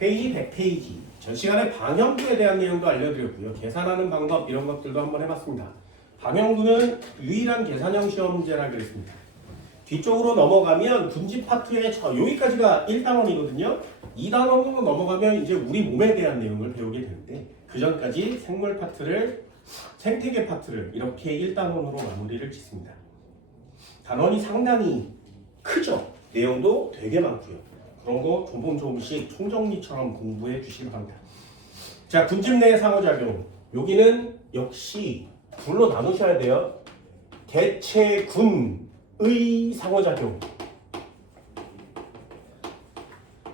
페이지 100페이지. 전 시간에 방형두에 대한 내용도 알려드렸고요. 계산하는 방법 이런 것들도 한번 해봤습니다. 방형두는 유일한 계산형 시험 문제라 그랬습니다. 뒤쪽으로 넘어가면 분집 파트의 여기까지가 1단원이거든요. 2단원으로 넘어가면 이제 우리 몸에 대한 내용을 배우게 되는데 그 전까지 생물 파트를 생태계 파트를 이렇게 1단원으로 마무리를 짓습니다. 단원이 상당히 크죠. 내용도 되게 많고요. 그런 거 조금씩 총정리처럼 공부해 주시기 바랍니다. 자, 군집 내 상호작용. 여기는 역시 둘로 나누셔야 돼요. 개체군의 상호작용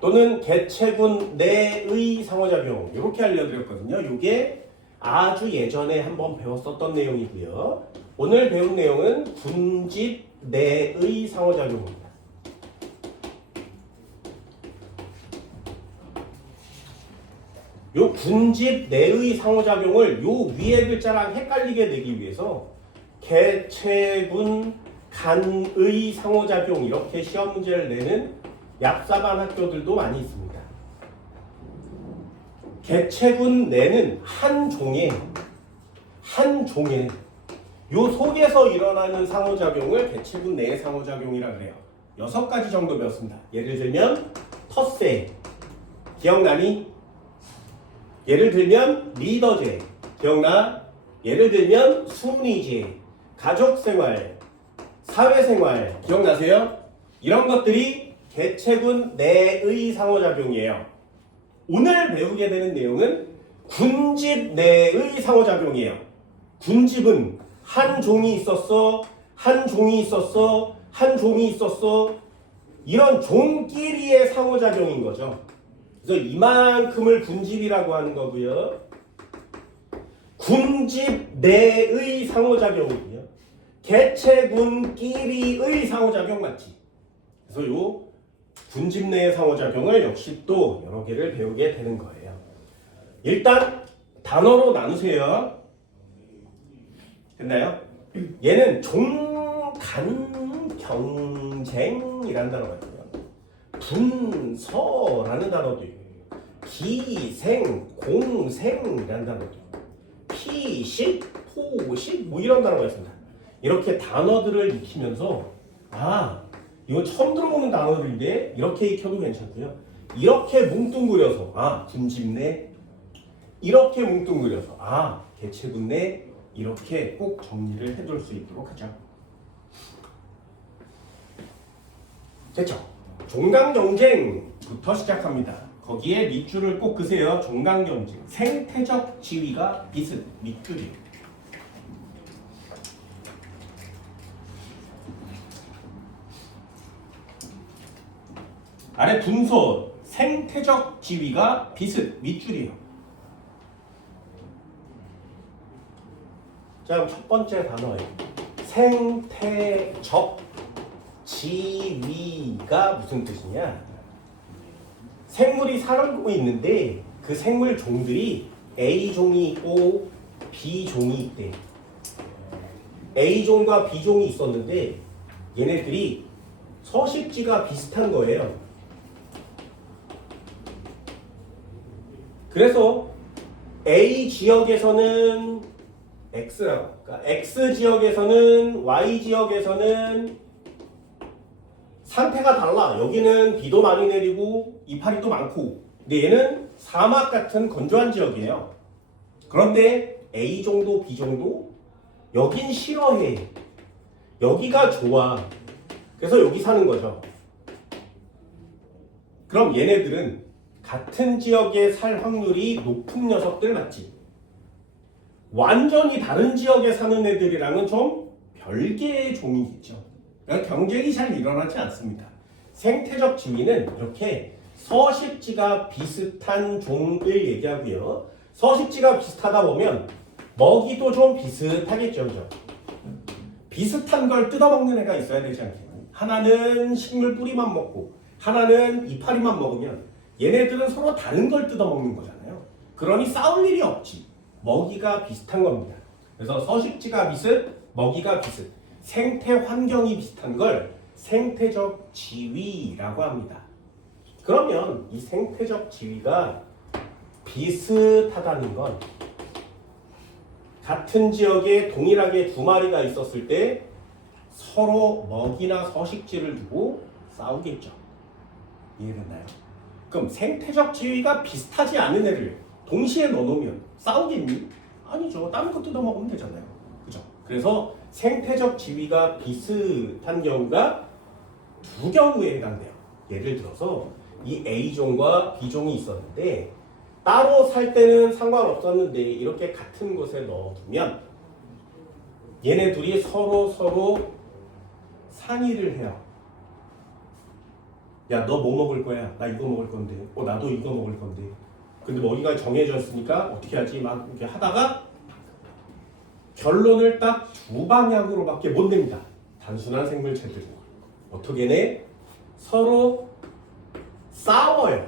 또는 개체군 내의 상호작용 이렇게 알려드렸거든요. 이게 아주 예전에 한번 배웠었던 내용이고요. 오늘 배운 내용은 군집 내의 상호작용입니다. 요 군집 내의 상호작용을 요 위에 글자랑 헷갈리게 내기 위해서 개체군 간의 상호작용 이렇게 시험 문제를 내는 얍삽한 학교들도 많이 있습니다. 개체군 내는 한 종의 요 속에서 일어나는 상호작용을 개체군 내의 상호작용이라 그래요. 6가지 정도 배웠습니다. 예를 들면 텃세 기억나니? 예를 들면 리더제 기억나? 예를 들면 순위제 가족생활 사회생활 기억나세요? 이런 것들이 개체군 내의 상호작용이에요. 오늘 배우게 되는 내용은 군집 내의 상호작용이에요. 군집은 한 종이 있었어, 한 종이 있었어, 한 종이 있었어. 이런 종끼리의 상호작용인 거죠. 그래서 이만큼을 군집이라고 하는 거고요. 군집 내의 상호작용이고요. 개체군끼리의 상호작용 맞지? 그래서 요 군집 내의 상호작용을 역시 또 여러 개를 배우게 되는 거예요. 일단 단어로 나누세요. 됐나요? 얘는 종간경쟁이라는 단어가 있고요. 분서라는 단어도 있고 기생, 공생이라는 단어도 있고 피식, 포식 뭐 이런 단어가 있습니다. 이렇게 단어들을 익히면서 이거 처음 들어보는 단어들인데 이렇게 익혀도 괜찮고요. 이렇게 뭉뚱그려서 군집내 이렇게 뭉뚱그려서 개체군내 이렇게 꼭 정리를 해둘 수 있도록 하죠. 됐죠? 종강경쟁부터 시작합니다. 거기에 밑줄을 꼭 그세요. 종강경쟁 생태적 지위가 비슷 밑줄이에요. 아래 분서 생태적 지위가 비슷 밑줄이에요. 자, 그럼 첫 번째 단어예요. 생태적 지위가 무슨 뜻이냐? 생물이 살고 있는데 그 생물 종들이 A종이 있고 B종이 있대. A종과 B종이 있었는데 얘네들이 서식지가 비슷한 거예요. 그래서 A 지역에서는 X라고, 그러니까 X 지역에서는 Y 지역에서는 상태가 달라. 여기는 비도 많이 내리고 이파리도 많고, 근데 얘는 사막 같은 건조한 지역이에요. 그런데 A종도 B종도 여긴 싫어해. 여기가 좋아. 그래서 여기 사는 거죠. 그럼 얘네들은 같은 지역에 살 확률이 높은 녀석들 맞지? 완전히 다른 지역에 사는 애들이랑은 좀 별개의 종이겠죠. 그러니까 경쟁이 잘 일어나지 않습니다. 생태적 지위는 이렇게 서식지가 비슷한 종을 얘기하고요. 서식지가 비슷하다 보면 먹이도 좀 비슷하겠죠. 그죠? 비슷한 걸 뜯어먹는 애가 있어야 되지 않겠나요? 하나는 식물 뿌리만 먹고 하나는 이파리만 먹으면 얘네들은 서로 다른 걸 뜯어먹는 거잖아요. 그러니 싸울 일이 없지. 먹이가 비슷한 겁니다. 그래서 서식지가 비슷, 먹이가 비슷, 생태 환경이 비슷한 걸 생태적 지위라고 합니다. 그러면 이 생태적 지위가 비슷하다는 건 같은 지역에 동일하게 두 마리가 있었을 때 서로 먹이나 서식지를 두고 싸우겠죠. 이해됐나요? 그럼 생태적 지위가 비슷하지 않은 애를 동시에 넣어놓으면 싸우겠니? 아니죠. 다른 거 뜯어먹으면 되잖아요. 그죠? 그래서 생태적 지위가 비슷한 경우가 두 경우에 해당돼요. 예를 들어서 이 A종과 B종이 있었는데 따로 살 때는 상관없었는데 이렇게 같은 곳에 넣어두면 얘네 둘이 서로 상의를 해요. 야, 너 뭐 먹을 거야? 나 이거 먹을 건데. 나도 이거 먹을 건데. 근데 먹이가 정해졌으니까 어떻게 하지? 막 이렇게 하다가 결론을 딱 두 방향으로밖에 못 냅니다. 단순한 생물체들은. 어떻게 내? 서로 싸워요.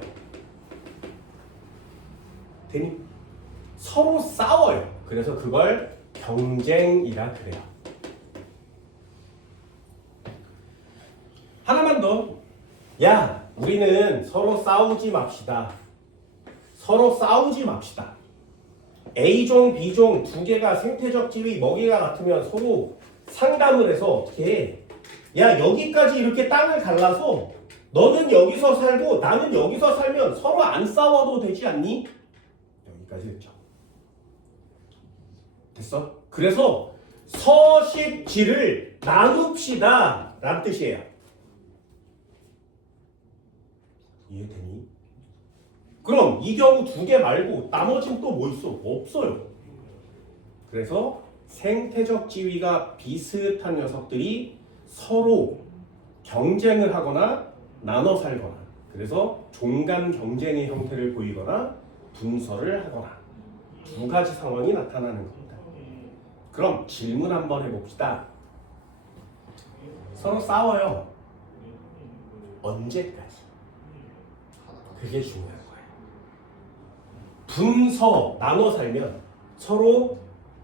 되니? 서로 싸워요. 그래서 그걸 경쟁이라 그래요. 하나만 더. 야, 우리는 서로 싸우지 맙시다. 서로 싸우지 맙시다. A종, B종 두 개가 생태적 지위 먹이가 같으면 서로 상담을 해서 어떻게 해? 야, 여기까지 이렇게 땅을 갈라서 너는 여기서 살고 나는 여기서 살면 서로 안 싸워도 되지 않니? 여기까지 됐죠. 됐어? 그래서 서식지를 나눕시다 라는 뜻이에요. 이해되니? 그럼 이 경우 두 개 말고 나머지는 또 뭐 있어? 없어요. 그래서 생태적 지위가 비슷한 녀석들이 서로 경쟁을 하거나 나눠 살거나 그래서 종간 경쟁의 형태를 보이거나 분서를 하거나 두 가지 상황이 나타나는 겁니다. 그럼 질문 한번 해봅시다. 서로 싸워요. 언제까지? 그게 중요한 거예요. 분서, 나눠 살면 서로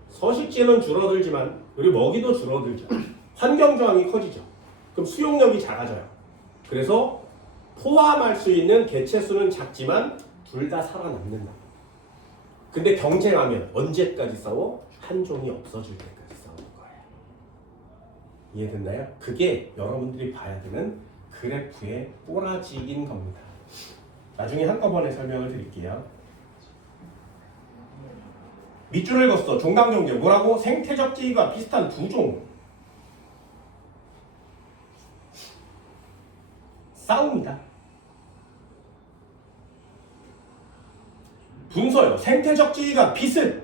서식지는 줄어들지만 우리 먹이도 줄어들죠. 환경 저항이 커지죠. 그럼 수용력이 작아져요. 그래서 포함할 수 있는 개체 수는 작지만 둘 다 살아남는다. 근데 경쟁하면 언제까지 싸워? 한 종이 없어질 때까지 싸우는 거예요. 이해됐나요? 그게 여러분들이 봐야 되는 그래프의 꼬라지인 겁니다. 나중에 한꺼번에 설명을 드릴게요. 밑줄을 걷어. 종강 경쟁. 뭐라고? 생태적 지위가 비슷한 두 종. 싸웁니다. 분서요. 생태적 지위가 비슷.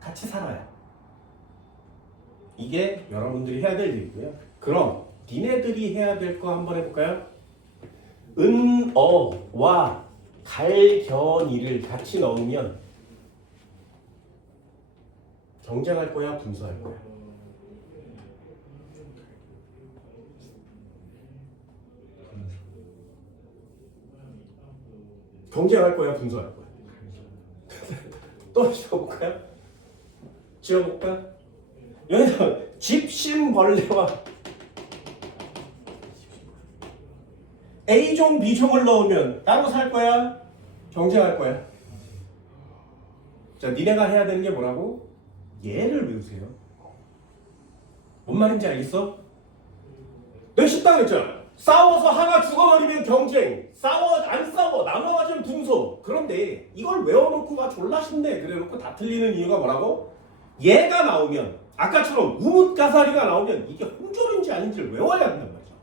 같이 살아요. 이게 여러분들이 해야 될 일이고요. 그럼 니네들이 해야 될 거 한번 해볼까요? 은어와 갈견이를 같이 넣으면 경쟁할 거야, 분서할 거야? 경쟁할 거야, 분서할 거야? 또 지어볼까요? 지어볼까? 여기서 집신벌레와 A종, B종을 넣으면 따로 살 거야? 경쟁할 거야? 자, 니네가 해야 되는 게 뭐라고? 얘를 외우세요. 뭔 말인지 알겠어? 내가 쉽다고 했잖아. 싸워서 하나 죽어버리면 경쟁, 안 싸워 나눠가지면 분소. 그런데 이걸 외워놓고가 졸라 쉽네. 그래놓고 다 틀리는 이유가 뭐라고? 얘가 나오면 아까처럼 우뭇가사리가 나오면 이게 홍조인지 아닌지를 외워야 한단 말이죠.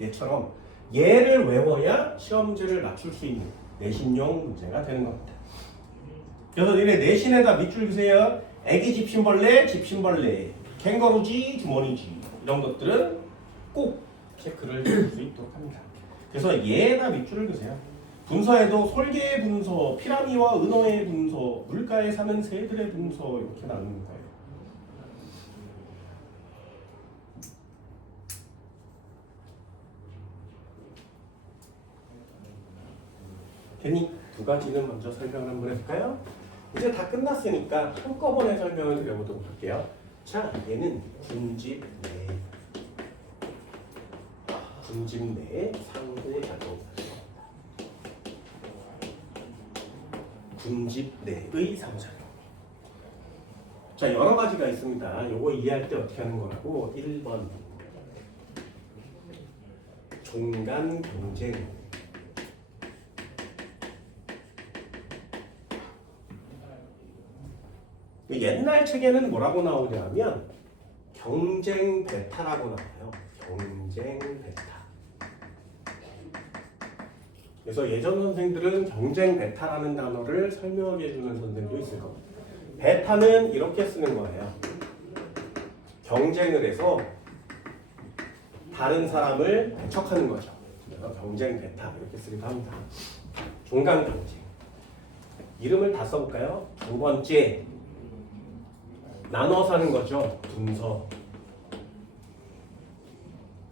얘처럼 얘를 외워야 시험 문제를 맞출 수 있는 내신용 문제가 되는 겁니다. 그래서 니네 내신에다 밑줄 주세요. 애기 집신벌레, 캥거루지, 주머니지 이런 것들은 꼭 체크를 할 수 있도록 합니다. 그래서 얘에다 밑줄을 그세요. 분서에도 솔개의 분서, 피라미와 은어의 분서, 물가에 사는 새들의 분서 이렇게 나누는 거예요. 괜히 두 가지는 먼저 설명을 한번 해볼까요? 이제 다 끝났으니까 한꺼번에 설명을 드려보도록 할게요. 자, 얘는 군집 내 상호작용. 군집 내의 상호작용. 자, 여러 가지가 있습니다. 요거 이해할 때 어떻게 하는 거라고. 1번 종간 경쟁. 옛날 책에는 뭐라고 나오냐면 경쟁 배타라고 나와요. 경쟁 배타. 그래서 예전 선생들은 경쟁 배타라는 단어를 설명해 주는 선생도 있을 겁니다. 배타는 이렇게 쓰는 거예요. 경쟁을 해서 다른 사람을 배척하는 거죠. 그래서 경쟁 배타 이렇게 쓰기도 합니다. 종간 경쟁. 이름을 다 써볼까요? 두 번째, 나눠서 하는 거죠. 분서.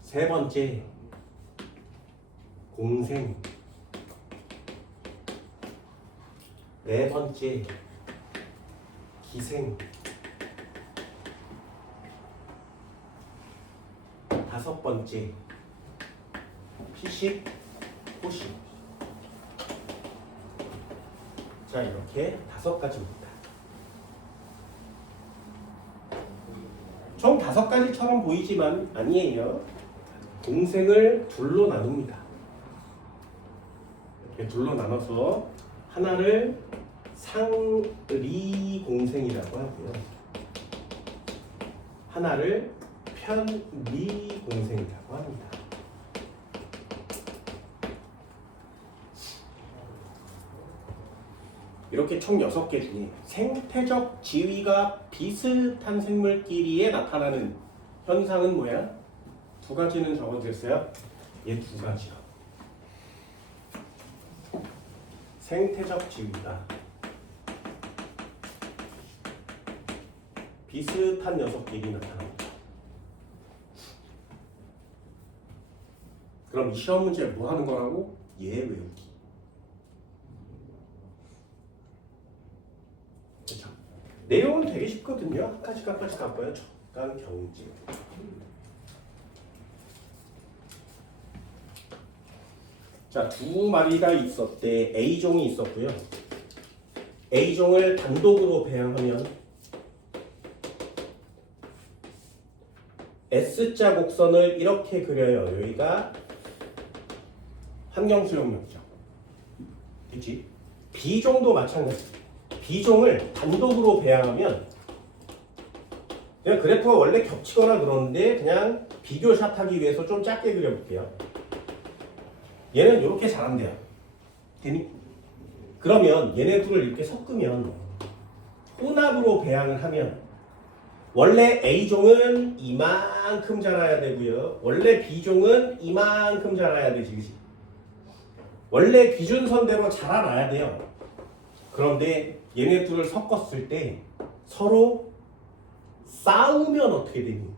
세 번째, 공생. 네 번째, 기생. 다섯 번째, 피식, 호식. 자, 이렇게 5가지입니다. 총 5가지처럼 보이지만 아니에요. 공생을 둘로 나눕니다. 이렇게 둘로 나눠서 하나를 상리공생이라고 하고요. 하나를 편리공생이라고 합니다. 이렇게 총 6개 중에 생태적 지위가 비슷한 생물끼리에 나타나는 현상은 뭐야? 2가지는 적어주셨어요? 얘 2가지요. 생태적 지위가 비슷한 녀석끼리 나타납니다. 그럼 이 시험 문제 뭐 하는 거라고? 얘 외우기. 그렇죠? 내용은 되게 쉽거든요. 한 가지 갖고요. 적당 경쟁. 자, 2마리가 있었대. A종이 있었고요. A종을 단독으로 배양하면 S자 곡선을 이렇게 그려요. 여기가 환경수용력이죠. 그치? B종도 마찬가지. B종을 단독으로 배양하면 그냥 그래프가 원래 겹치거나 그러는데 그냥 비교샷 하기 위해서 좀 작게 그려볼게요. 얘는 이렇게 자란대요. 되니? 그러면 얘네 둘을 이렇게 섞으면 혼합으로 배양을 하면 원래 A종은 이만큼 자라야 되고요. 원래 B종은 이만큼 자라야 되지. 그치? 원래 기준선대로 자라나야 돼요. 그런데 얘네 둘을 섞었을 때 서로 싸우면 어떻게 되니?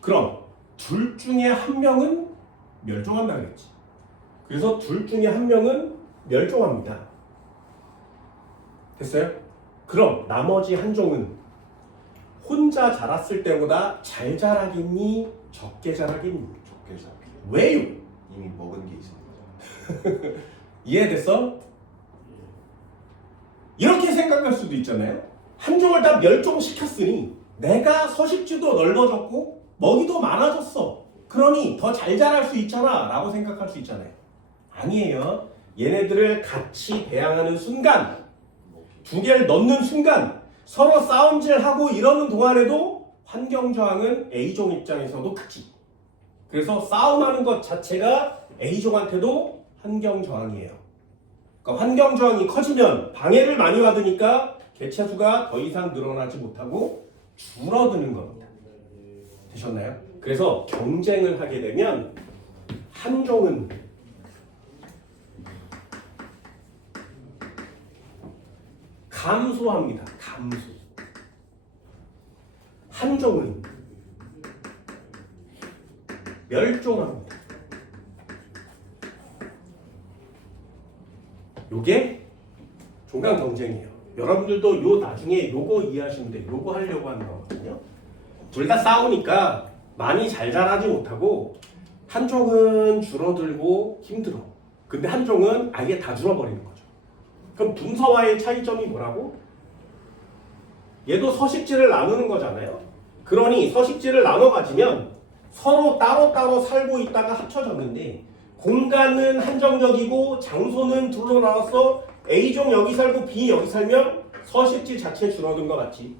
그럼 둘 중에 한 명은 멸종한다 그랬지. 그래서 둘 중에 한 명은 멸종합니다. 됐어요? 그럼 나머지 한 종은 혼자 자랐을 때보다 잘 자라겠니? 적게 자라겠니? 적게 자라요. 왜요? 이미 먹은 게 있습니다. 이해됐어? 이렇게 생각할 수도 있잖아요. 한 종을 다 멸종시켰으니 내가 서식지도 넓어졌고 먹이도 많아졌어. 그러니 더 잘 자랄 수 있잖아 라고 생각할 수 있잖아요. 아니에요. 얘네들을 같이 배양하는 순간, 2개를 넣는 순간 서로 싸움질하고 이러는 동안에도 환경저항은 A종 입장에서도 크지. 그래서 싸움하는 것 자체가 A종한테도 환경저항이에요. 그러니까 환경저항이 커지면 방해를 많이 받으니까 개체수가 더 이상 늘어나지 못하고 줄어드는 겁니다. 되셨나요? 그래서 경쟁을 하게 되면 한 종은 감소합니다. 감소. 한 종은 멸종합니다. 요게 종간 경쟁이에요. 여러분들도 요 나중에 요거 이해하시면 돼요. 요거 하려고 하는 거거든요. 둘 다 싸우니까 많이 잘 자라지 못하고 한쪽은 줄어들고 힘들어. 근데 한 종은 아예 다 줄어버리는 거죠. 그럼 분서와의 차이점이 뭐라고? 얘도 서식지를 나누는 거잖아요. 그러니 서식지를 나눠 가지면 서로 따로따로 살고 있다가 합쳐졌는데 공간은 한정적이고 장소는 둘로 나눠서 A종 여기 살고 B 여기 살면 서식지 자체 줄어든 거 맞지?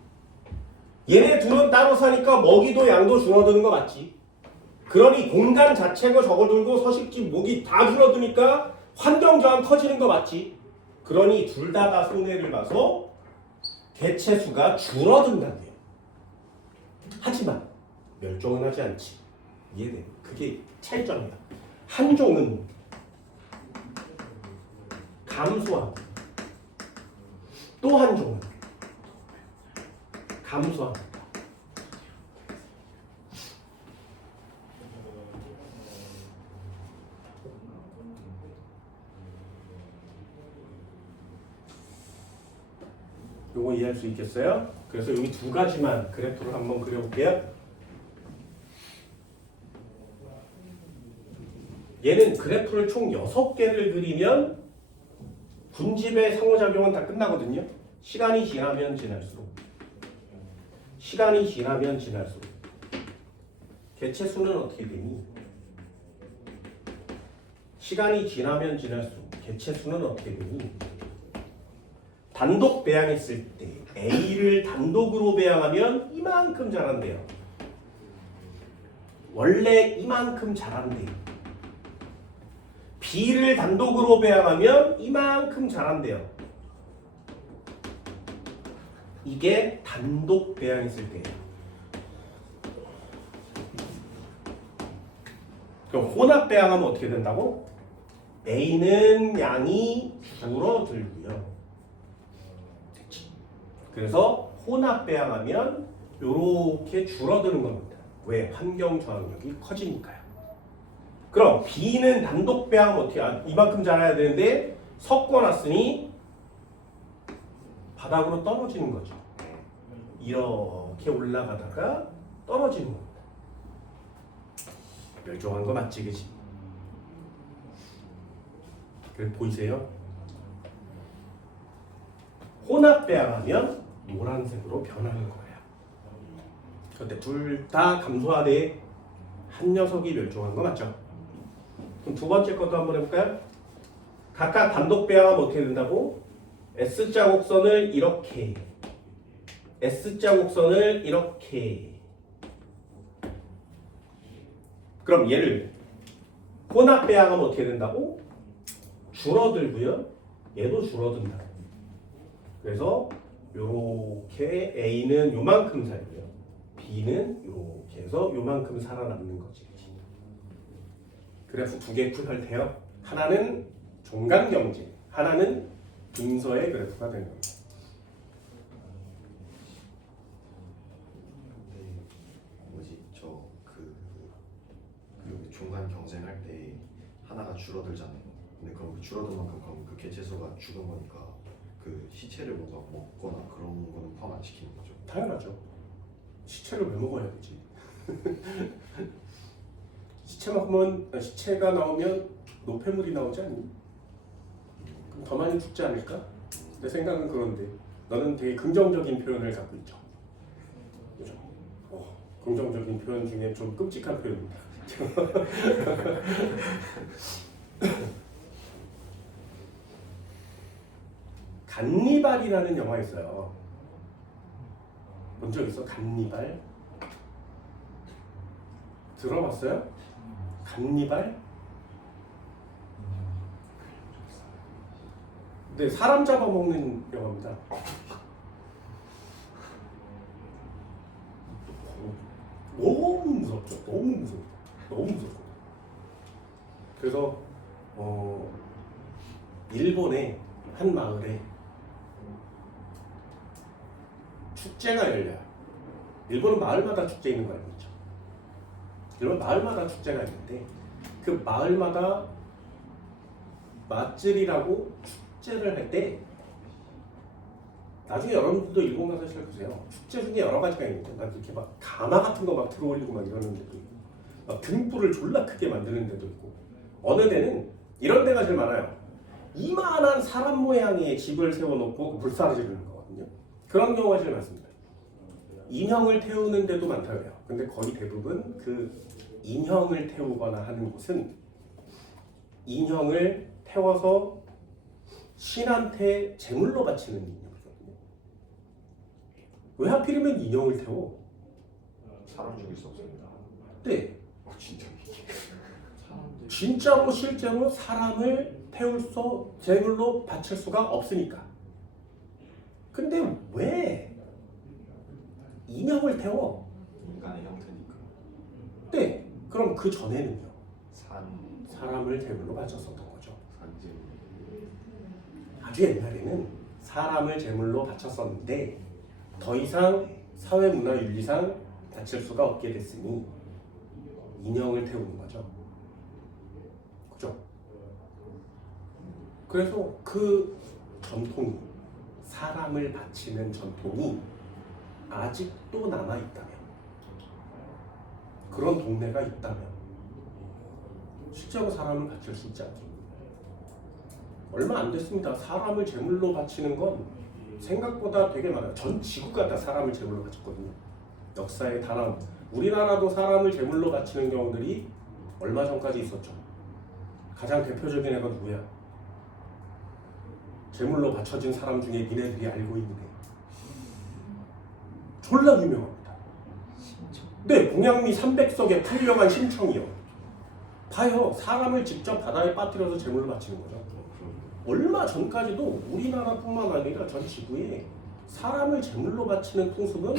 얘네 둘은 따로 사니까 먹이도 양도 줄어드는 거 맞지? 그러니 공간 자체가 적어들고 서식지 목이 다 줄어드니까 환경 저항 커지는 거 맞지? 그러니 둘 다 손해를 봐서 개체 수가 줄어든다네요. 하지만 멸종은 하지 않지. 이해돼? 그게 차이점이야. 한 종은 감소하고 또 한 종은 감소하고. 요거 이해할 수 있겠어요? 그래서 여기 두 가지만 그래프를 한번 그려볼게요. 얘는 그래프를 총 6개를 그리면 분집의 상호작용은 다 끝나거든요. 시간이 지나면 지날수록 개체 수는 어떻게 되니? 시간이 지나면 지날수록 개체 수는 어떻게 되니? 단독 배양했을 때 A를 단독으로 배양하면 이만큼 자란대요. 원래 이만큼 자란대요. B를 단독으로 배양하면 이만큼 자란대요. 이게 단독 배양했을 때예요. 그럼 혼합 배양하면 어떻게 된다고? A는 양이 줄어들고요. 그래서 혼합 배양하면 이렇게 줄어드는 겁니다. 왜? 환경 저항력이 커지니까요. 그럼 B는 단독 배양하면 어떻게 이만큼 자라야 되는데 섞어놨으니 바닥으로 떨어지는 거죠. 이렇게 올라가다가 떨어지는 겁니다. 멸종한 거 맞지, 그치? 그래 보이세요? 혼합 배양하면 노란색으로 변하는 거예요. 그런데 둘 다 감소하되 한 녀석이 멸종한 거 맞죠? 그럼 두 번째 것도 한번 해볼까요? 각각 단독 배양하면 어떻게 된다고? S자 곡선을 이렇게, S자 곡선을 이렇게. 그럼 얘를 혼합 배양하면 어떻게 된다고? 줄어들고요. 얘도 줄어든다. 그래서 요렇게 A는 요만큼 살고요. B는 요렇게 해서 요만큼 살아남는 거지. 그래프 두 개 구별돼요. 하나는 종강경제, 하나는 분서의 그래프가 되는 겁니다. 그 중간 경쟁할 때 하나가 줄어들잖아요. 근데 그럼 줄어든 만큼 그럼 그 개체수가 죽은 거니까 그 시체를 뭔가 먹거나 그런 거는 포함 안 시키는 거죠. 당연하죠. 시체를 왜 먹어야 되지? 시체가 나오면 노폐물이 나오지 않니? 그럼 더 많이 죽지 않을까? 내 생각은 그런데 너는 되게 긍정적인 표현을 갖고 있죠. 그죠? 긍정적인 표현 중에 좀 끔찍한 표현입니다. 간니발이라는 영화 있어요. 본 적 있어? 간니발? 들어봤어요? 간니발? 근데 사람 잡아먹는 영화입니다. 너무 무섭죠. 너무 무섭고. 그래서 일본의 한 마을에 축제가 열려요. 일본은 마을마다 축제 있는 거 알고 있죠? 일본 마을마다 축제가 있는데 그 마을마다 맛집이라고 축제를 할 때 나중에 여러분들도 일본 가서 시작하세요. 축제 중에 여러 가지가 있는데 막 이렇게 막 가마 같은 거 막 들어올리고 막 이러는 데도 있고 막 등불을 졸라 크게 만드는 데도 있고 어느 데는 이런 데가 제일 많아요. 이만한 사람 모양의 집을 세워놓고 불사를 지르는 거거든요. 그런 경우가 제일 많습니다. 인형을 태우는 데도 많다고 해요. 근데 거의 대부분 그 인형을 태우거나 하는 곳은 인형을 태워서 신한테 제물로 바치는 인형이거든요. 왜 하필이면 인형을 태워? 사람 죽일 수 없습니다. 네, 진짜 진짜로 실제로 사람을 태울서 제물로 바칠 수가 없으니까. 근데 왜 인형을 태워? 인간의 형태니까. 네, 그럼 그 전에는요. 산 사람을 제물로 바쳤었던 거죠. 산지 아주 옛날에는 사람을 제물로 바쳤었는데 더 이상 사회문화윤리상 바칠 수가 없게 됐으니 인형을 태우는 거죠. 그죠? 그래서 그 전통이, 사람을 바치는 전통이 아직도 남아있다면, 그런 동네가 있다면 실제로 사람을 바칠 수 있지 않겠습니까? 얼마 안 됐습니다. 사람을 제물로 바치는 건 생각보다 되게 많아요. 전 지구가 다 사람을 제물로 바쳤거든요. 역사의 단원. 우리나라도 사람을 제물로 바치는 경우들이 얼마 전까지 있었죠. 가장 대표적인 애가 누구야? 제물로 바쳐진 사람 중에 니네들이 알고 있는 애. 졸라 유명합니다. 네, 공양미 300석에 풀려간 심청이요. 봐요. 사람을 직접 바다에 빠뜨려서 제물로 바치는 거죠. 얼마 전까지도 우리나라뿐만 아니라 전 지구에 사람을 제물로 바치는 풍습은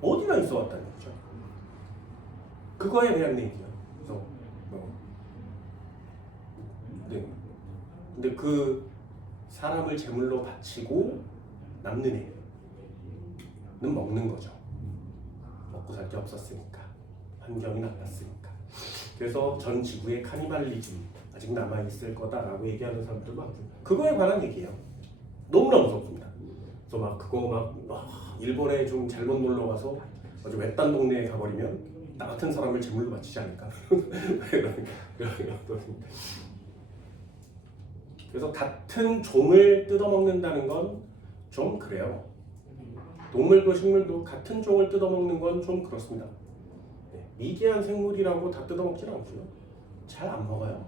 어디나 있어 왔다는 거죠. 그거에 대한 얘기야. 그래서 네. 근데 그 사람을 제물로 바치고 남는 애는 먹는 거죠. 먹고 살 게 없었으니까, 환경이 나빴으니까. 그래서 전 지구에 카니발리즘 아직 남아 있을 거다라고 얘기하는 사람들 많고, 그거에 관한 얘기예요. 너무나 무섭습니다. 그래서 막 그거 막 일본에 좀 잘못 놀러 와서 아주 외딴 동네에 가버리면 나 같은 사람을 제물로 바치지 않을까. 그래서 같은 종을 뜯어먹는다는 건 좀 그래요. 동물도 식물도 같은 종을 뜯어먹는 건 좀 그렇습니다. 네, 미개한 생물이라고 다 뜯어먹지는 않고요. 잘 안 먹어요.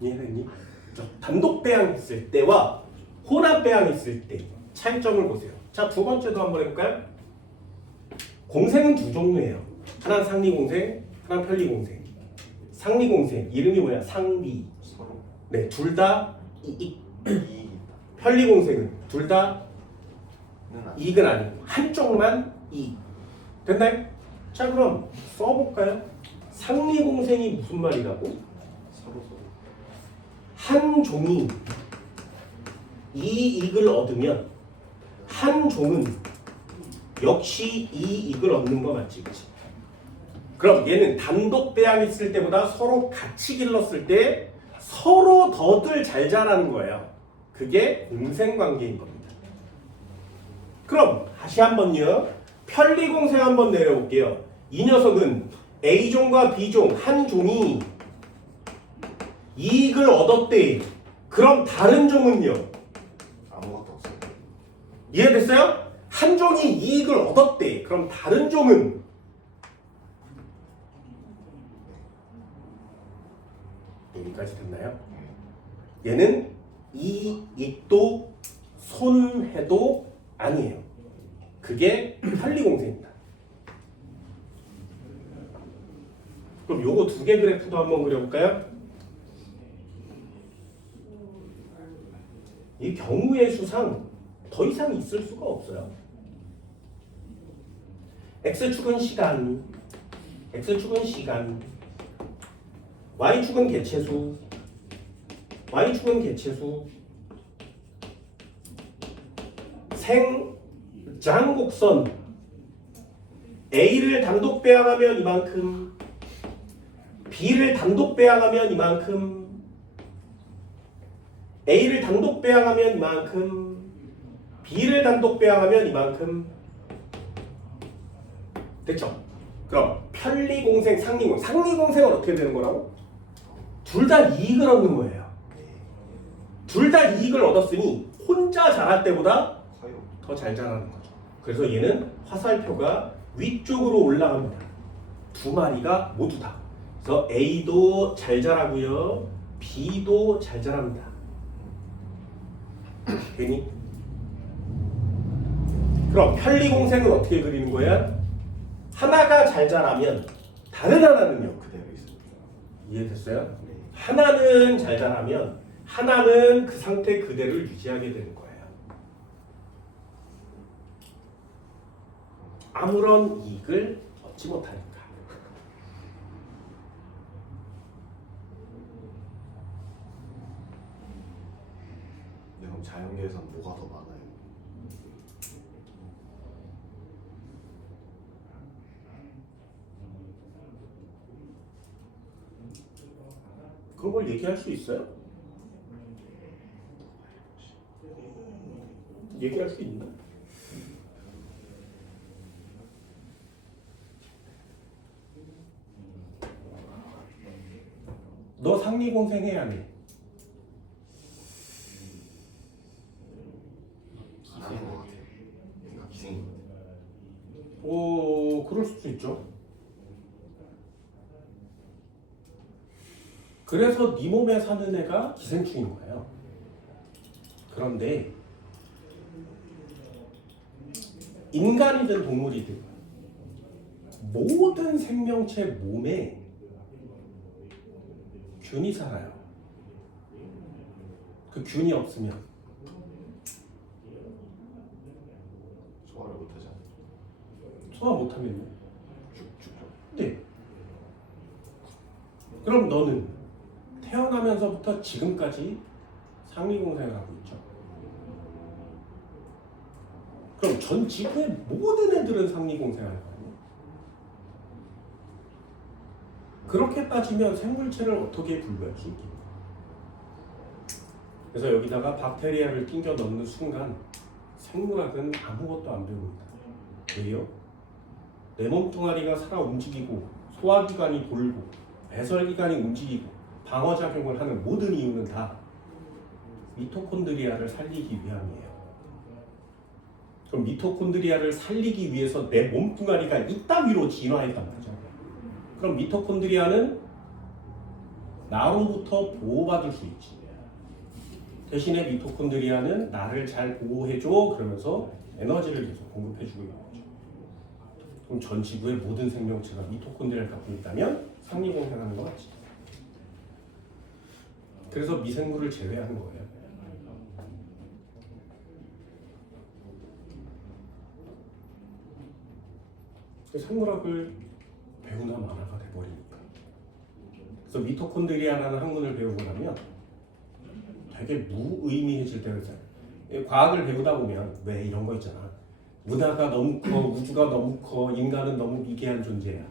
이해됐니? 단독 배양했을 때와 혼합 배양했을 때 차이점을 보세요. 자, 두 번째도 한번 해볼까요? 공생은 두 종류예요. 하나는 상리공생, 하나는 편리공생. 상리공생 이름이 뭐야? 상리. 서로 네, 둘 다 이익. 이익이 편리공생은 둘 다 있다는 이익은 아니고 한쪽만 이익. 됐나요? 자, 그럼 써볼까요? 상리공생이 무슨 말이라고? 서로 한 종이 이익을 얻으면 한 종은 역시 이익을 얻는 거 맞지? 그치? 그럼 얘는 단독 배양했을 때보다 서로 같이 길렀을 때 서로 더들 잘 자라는 거예요. 그게 공생관계인 겁니다. 그럼 다시 한번요. 편리공생 한번 내려볼게요. 이 녀석은 A종과 B종 한 종이 이익을 얻었대. 그럼 다른 종은요? 아무것도 없어요. 이해됐어요? 한 종이 이익을 얻었대. 그럼 다른 종은? 여기까지 됐나요? 얘는 이익도 손해도 아니에요. 그게 편리공생입니다. 그럼 요거 두 개 그래프도 한번 그려볼까요? 이 경우의 수상 더 이상 있을 수가 없어요. X축은 시간, X축은 시간, Y축은 개체수, Y축은 개체수, 생장곡선 A를 단독 배양하면 이만큼, B를 단독 배양하면 이만큼, A를 단독 배양하면 이만큼, B를 단독 배양하면 이만큼. 됐죠? 그럼 편리공생, 상리공생. 상리공생은 어떻게 되는 거라고? 둘 다 이익을 얻는 거예요. 둘 다 이익을 얻었으니 혼자 자랄 때보다 커요. 더 잘 자라는 거죠. 그래서 얘는 화살표가 위쪽으로 올라갑니다. 두 마리가 모두 다. 그래서 A도 잘 자라고요. B도 잘 자랍니다. 되니? 그럼 편리공생은 어떻게 그리는 거야? 하나가 잘 자라면 다른 하나는요? 그대로 있습니다. 이해됐어요? 네. 하나는 잘 자라면 하나는 그 상태 그대로를 유지하게 되는 거예요. 아무런 이익을 얻지 못하니까. 네, 그럼 자연계에서는 뭐가 더 많아요? 그런 걸 얘기할 수 있어요? 얘기할 수 있나? 너 상리공생 해야 해. 안 하는 것 같아요. 그러니까 기생인 것 같아요. 오, 그럴 수도 있죠. 그래서 네 몸에 사는 애가 기생충인 거예요. 그런데 인간이든 동물이든 모든 생명체 몸에 균이 살아요. 그 균이 없으면 소화를 못하지 않아요. 소화 못하면요? 죽죠. 네. 그럼 너는 태어나면서부터 지금까지 상리공생을 하고 있죠. 그럼 전 지구의 모든 애들은 상리공생을 할 거 아니에요? 그렇게 따지면 생물체를 어떻게 분류할 수 있겠냐? 그래서 여기다가 박테리아를 끼겨 넣는 순간 생물학은 아무것도 안 배웁니다. 왜요? 내 몸뚱아리가 살아 움직이고 소화기관이 돌고 배설기관이 움직이고 방어작용을 하는 모든 이유는 다 미토콘드리아를 살리기 위함이에요. 그럼 미토콘드리아를 살리기 위해서 내 몸뚱아리가 이따위로 진화했단 말이죠. 그럼 미토콘드리아는 나로부터 보호받을 수 있지. 대신에 미토콘드리아는 나를 잘 보호해줘 그러면서 에너지를 계속 공급해주고 있는 거죠. 그럼 전 지구의 모든 생명체가 미토콘드리아를 갖고 있다면 상리공생하는 거 맞지? 그래서 미생물을 제외하는 거예요. 생물학을 배우나 마나가 돼버리니까. 그래서 미토콘드리아라는 학문을 배우고 나면 되게 무의미해질 때가 있어요. 과학을 배우다 보면 왜 이런 거 있잖아. 문화가 너무 커, 우주가 너무 커, 인간은 너무 미개한 존재야.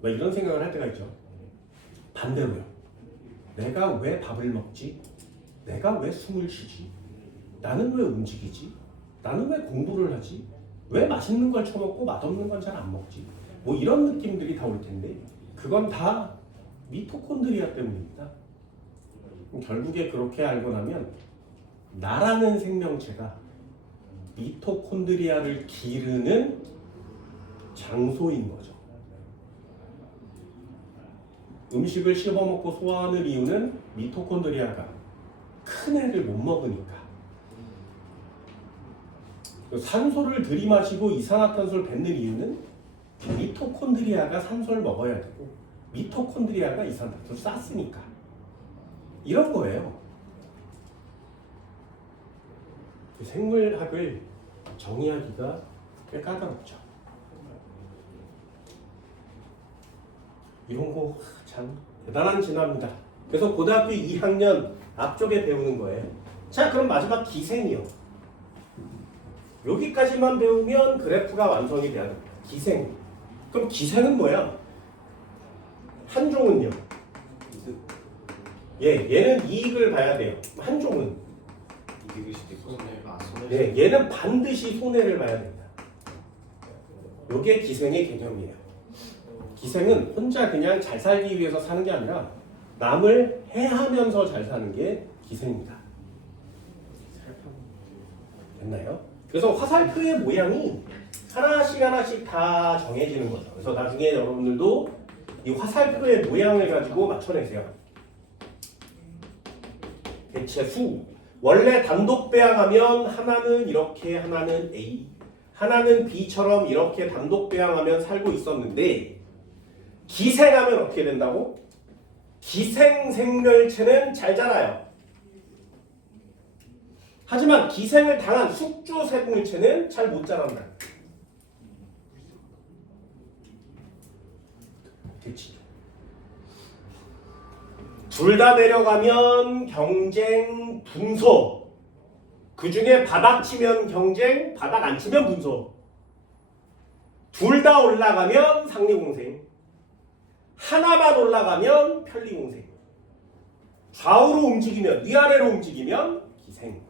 뭐 이런 생각을 할 때가 있죠. 반대로요. 내가 왜 밥을 먹지? 내가 왜 숨을 쉬지? 나는 왜 움직이지? 나는 왜 공부를 하지? 왜 맛있는 걸 처먹고 맛없는 건 잘 안 먹지? 뭐 이런 느낌들이 다 올 텐데 그건 다 미토콘드리아 때문입니다. 결국에 그렇게 알고 나면 나라는 생명체가 미토콘드리아를 기르는 장소인 거죠. 음식을 씹어먹고 소화하는 이유는 미토콘드리아가 큰 애를 못 먹으니까. 산소를 들이마시고 이산화탄소를 뱉는 이유는 미토콘드리아가 산소를 먹어야 되고 미토콘드리아가 이산화탄소를 쌌으니까. 이런 거예요. 생물학을 정의하기가 꽤 까다롭죠. 이런 거 참 대단한 진화입니다. 그래서 고등학교 2학년 앞쪽에 배우는 거예요. 자, 그럼 마지막 기생이요. 여기까지만 배우면 그래프가 완성이 돼야 됩니다. 기생. 그럼 기생은 뭐야? 한 종은요? 얘는 이익을 봐야 돼요. 한 종은. 이길 수도 있고 손해. 얘는 반드시 손해를 봐야 됩니다. 요게 기생의 개념이에요. 기생은 혼자 그냥 잘 살기 위해서 사는 게 아니라 남을 해하면서 잘 사는 게 기생입니다. 됐나요? 그래서 화살표의 모양이 하나씩 하나씩 다 정해지는 거죠. 그래서 나중에 여러분들도 이 화살표의 모양을 가지고 맞춰내세요. 대체수. 원래 단독 배항하면 하나는 이렇게, 하나는 A, 하나는 B처럼 이렇게 단독 배항하면 살고 있었는데 기생하면 어떻게 된다고? 기생생멸체는 잘 자라요. 하지만 기생을 당한 숙주생물체는 잘 못 자란다. 그렇지. 둘 다 내려가면 경쟁 분소. 그 중에 바닥 치면 경쟁, 바닥 안 치면 분소. 둘 다 올라가면 상리공생. 하나만 올라가면 편리공생. 좌우로 움직이면, 위아래로 움직이면 기생.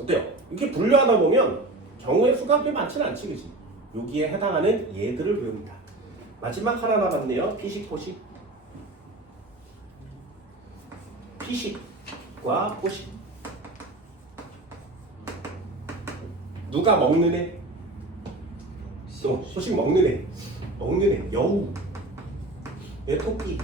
어때요? 이렇게 분류하다 보면 경우의 수가 그렇게 많지는 않지, 그치? 여기에 해당하는 예들을 배웁니다. 마지막 하나 남았네요. 피식, 포식. 피식과 포식. 누가 먹는 애? 포식 먹는 애. 먹는 애. 여우. 내 토끼.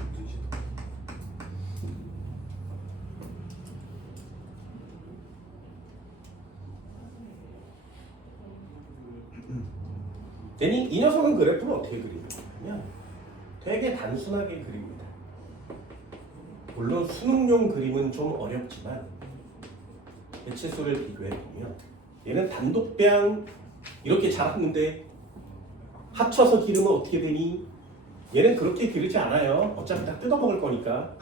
괜히 이 녀석은 그래프를 어떻게 그리냐면 되게 단순하게 그립니다. 물론 수능용 그림은 좀 어렵지만 배치수를 비교해 보면 얘는 단독 배항 이렇게 자랐는데 합쳐서 기르면 어떻게 되니? 얘는 그렇게 기르지 않아요. 어차피 다 뜯어먹을 거니까.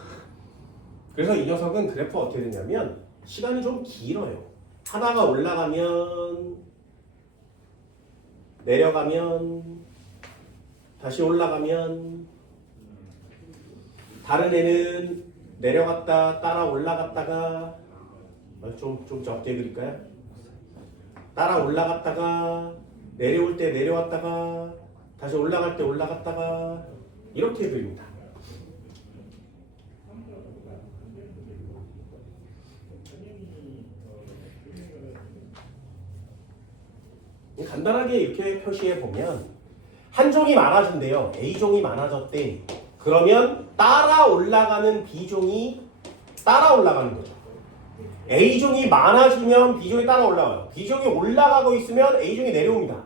그래서 이 녀석은 그래프 어떻게 되냐면 시간이 좀 길어요. 하나가 올라가면 내려가면 다시 올라가면 다른 애는 내려갔다 따라 올라갔다가 좀 적게 그릴까요? 따라 올라갔다가 내려올 때 내려왔다가 다시 올라갈 때 올라갔다가 이렇게 그립니다. 간단하게 이렇게 표시해 보면 한 종이 많아진대요. A종이 많아졌대. 그러면 따라 올라가는 B종이 따라 올라가는 거죠. A종이 많아지면 B종이 따라 올라가요. B종이 올라가고 있으면 A종이 내려옵니다.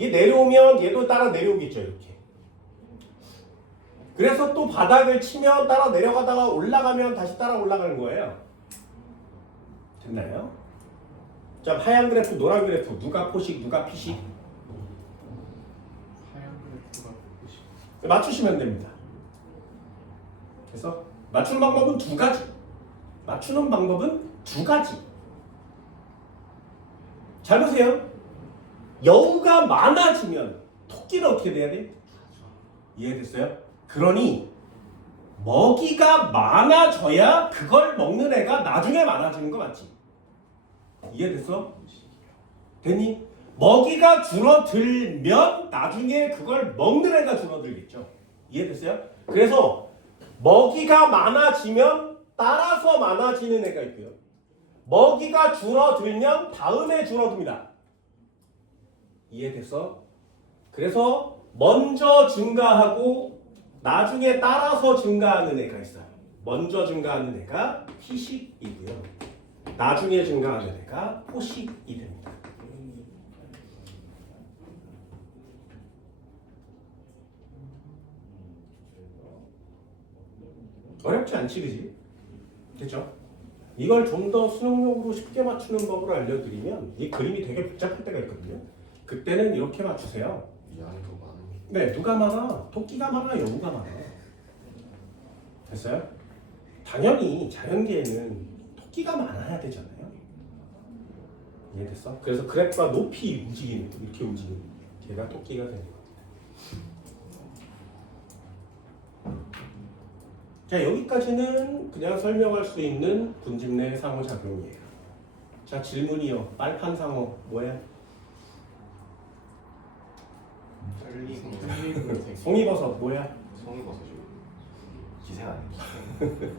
얘 내려오면 얘도 따라 내려오겠죠. 이렇게. 그래서 또 바닥을 치면 따라 내려가다가 올라가면 다시 따라 올라가는 거예요. 됐나요? 자, 하얀 그래프, 노란 그래프 누가 포식, 누가 피식? 하얀 그래프가 포식. 맞추시면 됩니다. 그래서 맞추는 방법은 두 가지. 맞추는 방법은 두 가지. 잘 보세요. 여우가 많아지면 토끼는 어떻게 돼야 돼? 이해됐어요? 그러니 먹이가 많아져야 그걸 먹는 애가 나중에 많아지는 거 맞지? 이해됐어? 됐니? 먹이가 줄어들면 나중에 그걸 먹는 애가 줄어들겠죠. 이해됐어요? 그래서 먹이가 많아지면 따라서 많아지는 애가 있고요. 먹이가 줄어들면 다음에 줄어듭니다. 이해됐어? 그래서 먼저 증가하고 나중에 따라서 증가하는 애가 있어요. 먼저 증가하는 애가 피식이고요. 나중에 증가하는 애가 포식이 됩니다. 어렵지 않지, 그지? 됐죠? 이걸 좀 더 수능용으로 쉽게 맞추는 법을 알려드리면 이 그림이 되게 복잡할 때가 있거든요. 그때는 이렇게 맞추세요. 양이 더 많은 게. 네, 누가 많아? 토끼가 많아? 여우가 많아? 됐어요? 당연히 자연계에는 토끼가 많아야 되잖아요. 이해됐어? 그래서 그래프가 높이 움직이는, 이렇게 움직이는 걔가 토끼가 되는 겁니다. 자, 여기까지는 그냥 설명할 수 있는 군집내 상호작용이에요. 자, 질문이요. 빨판 상호 뭐야? 편리공생. 송이버섯 뭐야? 송이버섯이요. 기생 아니에요?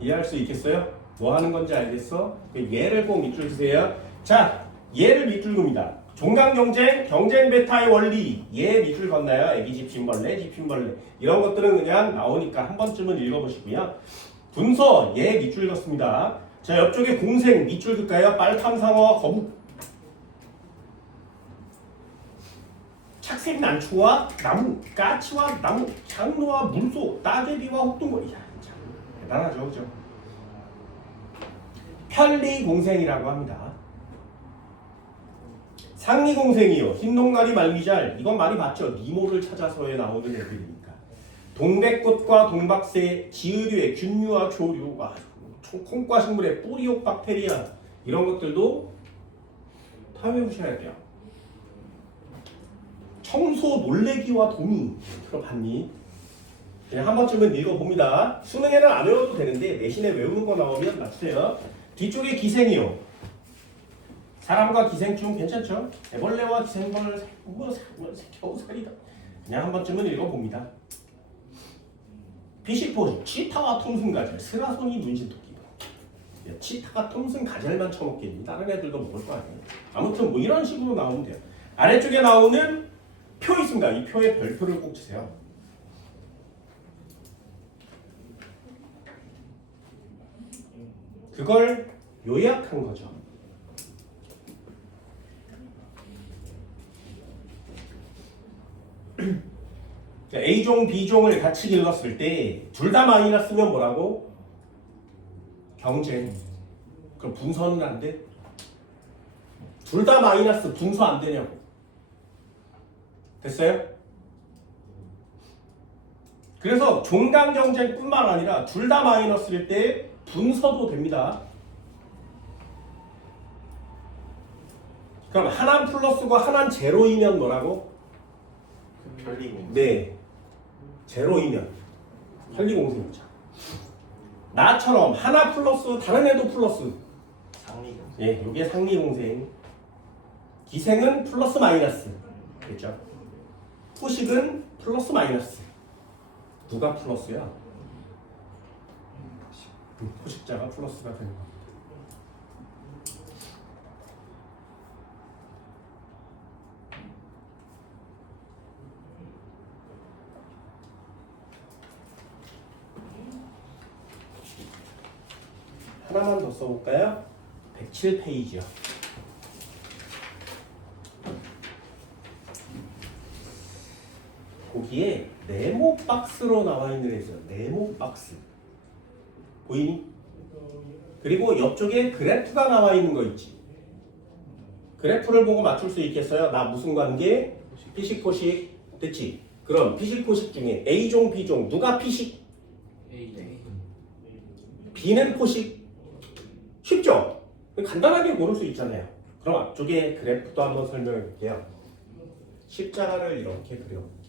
이해할 수 있겠어요? 뭐 하는 건지 알겠어? 얘를 꼭 밑줄 주세요. 자, 얘를 밑줄 긋니다. 종강 경쟁, 경쟁 베타의 원리. 얘 밑줄 걷나요? 애기 집신벌레, 집신벌레. 이런 것들은 그냥 나오니까 한 번쯤은 읽어보시고요. 분서, 얘 밑줄 걷습니다. 자, 옆쪽에 공생 밑줄 긋까요? 빨탐상어와 거북. 착색 난초와 나무, 까치와 나무, 장로와 물소, 따개비와 혹둥거리. 야, 참 대단하죠, 그죠? 편리공생이라고 합니다. 상리공생이요. 흰동가리 말미잘. 이건 많이 봤죠? 니모를 찾아서에 나오는 애들이니까. 동백꽃과 동박새, 지으류의 균류와 교류가 콩과 식물의 뿌리옥 박테리아 이런 것들도 다 외우셔야 돼요. 청소 놀래기와 도미 들어봤니? 그냥 한 번쯤은 읽어봅니다. 수능에는 안 외워도 되는데 대신에 외우는 거 나오면 맞추세요. 뒤쪽에 기생이요. 사람과 기생충 괜찮죠? 애벌레와 기생벌 겨우살이다. 그냥 한 번쯤은 읽어봅니다. 피식포식 치타와 톰슨가젤 스라소니 문신토끼. 치타가 톰슨가젤만 처먹겠니? 다른 애들도 먹을 거 아니에요. 아무튼 뭐 이런 식으로 나오면 돼요. 아래쪽에 나오는 표 있습니다. 이 표에 별표를 꼭 치세요. 그걸 요약한 거죠. A종, B종을 같이 길렀을 때 둘 다 마이너스면 뭐라고? 경쟁. 그럼 분서는 안 돼? 둘 다 마이너스 분서 안 되냐고. 됐어요? 그래서 종강 경쟁뿐만 아니라 둘 다 마이너스일 때 분서도 됩니다. 그럼 하나는 플러스고 하나는 제로이면 뭐라고? 편리공생. 네, 제로이면 편리공생이죠. 나처럼 하나 플러스 다른 애도 플러스. 상리공생. 예, 이게 상리공생. 기생은 플러스 마이너스. 됐죠? 포식은 플러스 마이너스. 누가 플러스야? 포식자가 플러스가 되는 겁니다. 하나만 더 써볼까요? 107페이지요. 거기에 네모 박스로 나와 있는 애 있어요. 네모 박스. 보이니? 그리고 옆쪽에 그래프가 나와 있는 거 있지. 그래프를 보고 맞출 수 있겠어요? 나 무슨 관계? 피식 포식. 됐지? 그럼 피식 포식 중에 A종 B종 누가 피식? B는 포식. 쉽죠? 간단하게 고를 수 있잖아요. 그럼 앞쪽에 그래프도 한번 설명해 볼게요. 십자가를 이렇게 그려볼게요.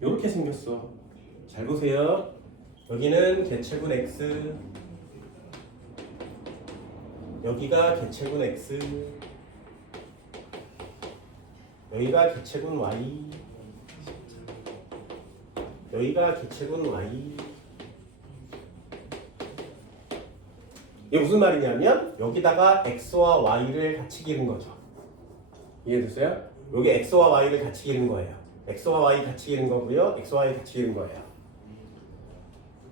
이렇게 생겼어. 잘 보세요. 여기는 개체군 X, 여기가 개체군 X, 여기가 개체군 Y, 여기가 개체군 Y. 이게 무슨 말이냐면 여기다가 X와 Y를 같이 기른 거죠. 이해됐어요? 여기 X와 Y를 같이 기른 거예요. X와 Y 같이 기른 거고요. X와 Y 같이 기른 거예요.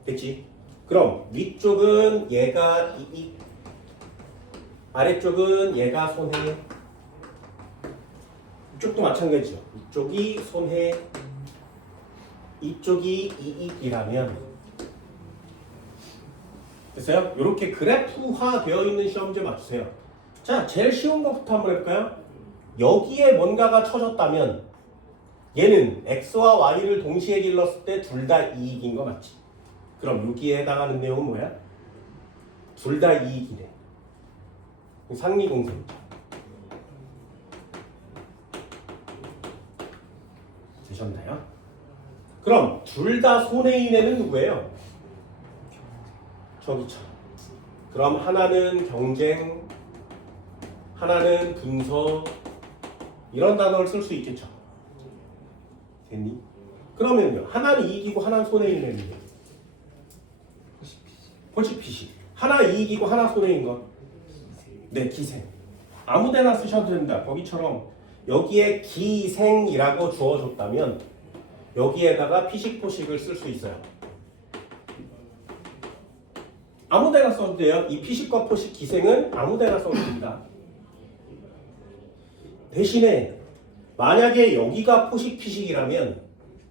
됐지? 그럼 위쪽은 얘가 이익, 아래쪽은 얘가 손해. 이쪽도 마찬가지죠. 이쪽이 손해, 이쪽이 이익이라면 됐어요? 이렇게 그래프화 되어 있는 시험제 맞추세요. 자, 제일 쉬운 것부터 한번 해볼까요? 여기에 뭔가가 쳐졌다면 얘는 X와 Y를 동시에 길렀을 때 둘 다 이익인 거 맞지? 그럼 여기에 해당하는 내용은 뭐야? 둘 다 이익이래. 상리공생. 되셨나요? 그럼 둘 다 손해인 애는 누구예요? 저기처럼. 그럼 하나는 경쟁, 하나는 분서 이런 단어를 쓸 수 있겠죠. 됐니? 그러면요. 하나는 이익이고 하나는 손해인 애는요. 포식피식. 하나 이익이고 하나 손해인 것. 네, 기생. 아무데나 쓰셔도 된다. 거기처럼 여기에 기생이라고 주어줬다면 여기에다가 피식포식을 쓸 수 있어요. 아무데나 써도 돼요. 이 피식과 포식 기생은 아무데나 써도 됩니다. 대신에 만약에 여기가 포식 피식이라면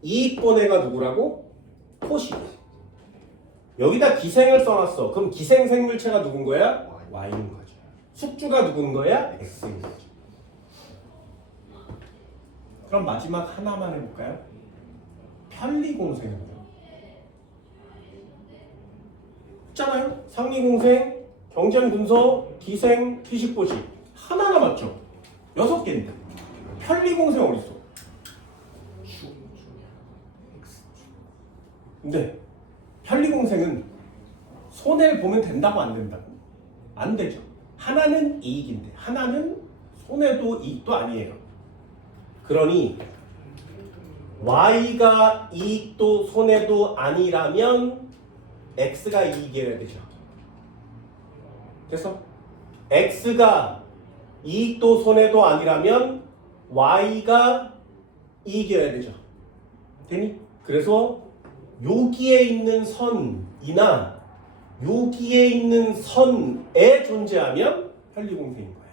이익권애가 누구라고? 포식. 여기다 기생을 써놨어. 그럼 기생 생물체가 누군 거야? Y인 거죠. 숙주가 누군 거야? X인 거죠. 그럼 마지막 하나만 해볼까요? 편리공생입니다. 있잖아요. 상리공생, 경쟁분서, 기생, 피식포식 하나 남았죠. 6개인데 편리공생 어딨어? 근데 편리공생은 손해를 보면 된다고 안 된다고? 안 되죠. 하나는 이익인데 하나는 손해도 이익도 아니에요. 그러니 Y가 이익도 손해도 아니라면 X가 이익이어야 되죠. 됐어? X가 이익도 손해도 아니라면 Y가 이익이어야 되죠. 되니? 그래서 여기에 있는 선이나 여기에 있는 선에 존재하면 편리공생인 거예요.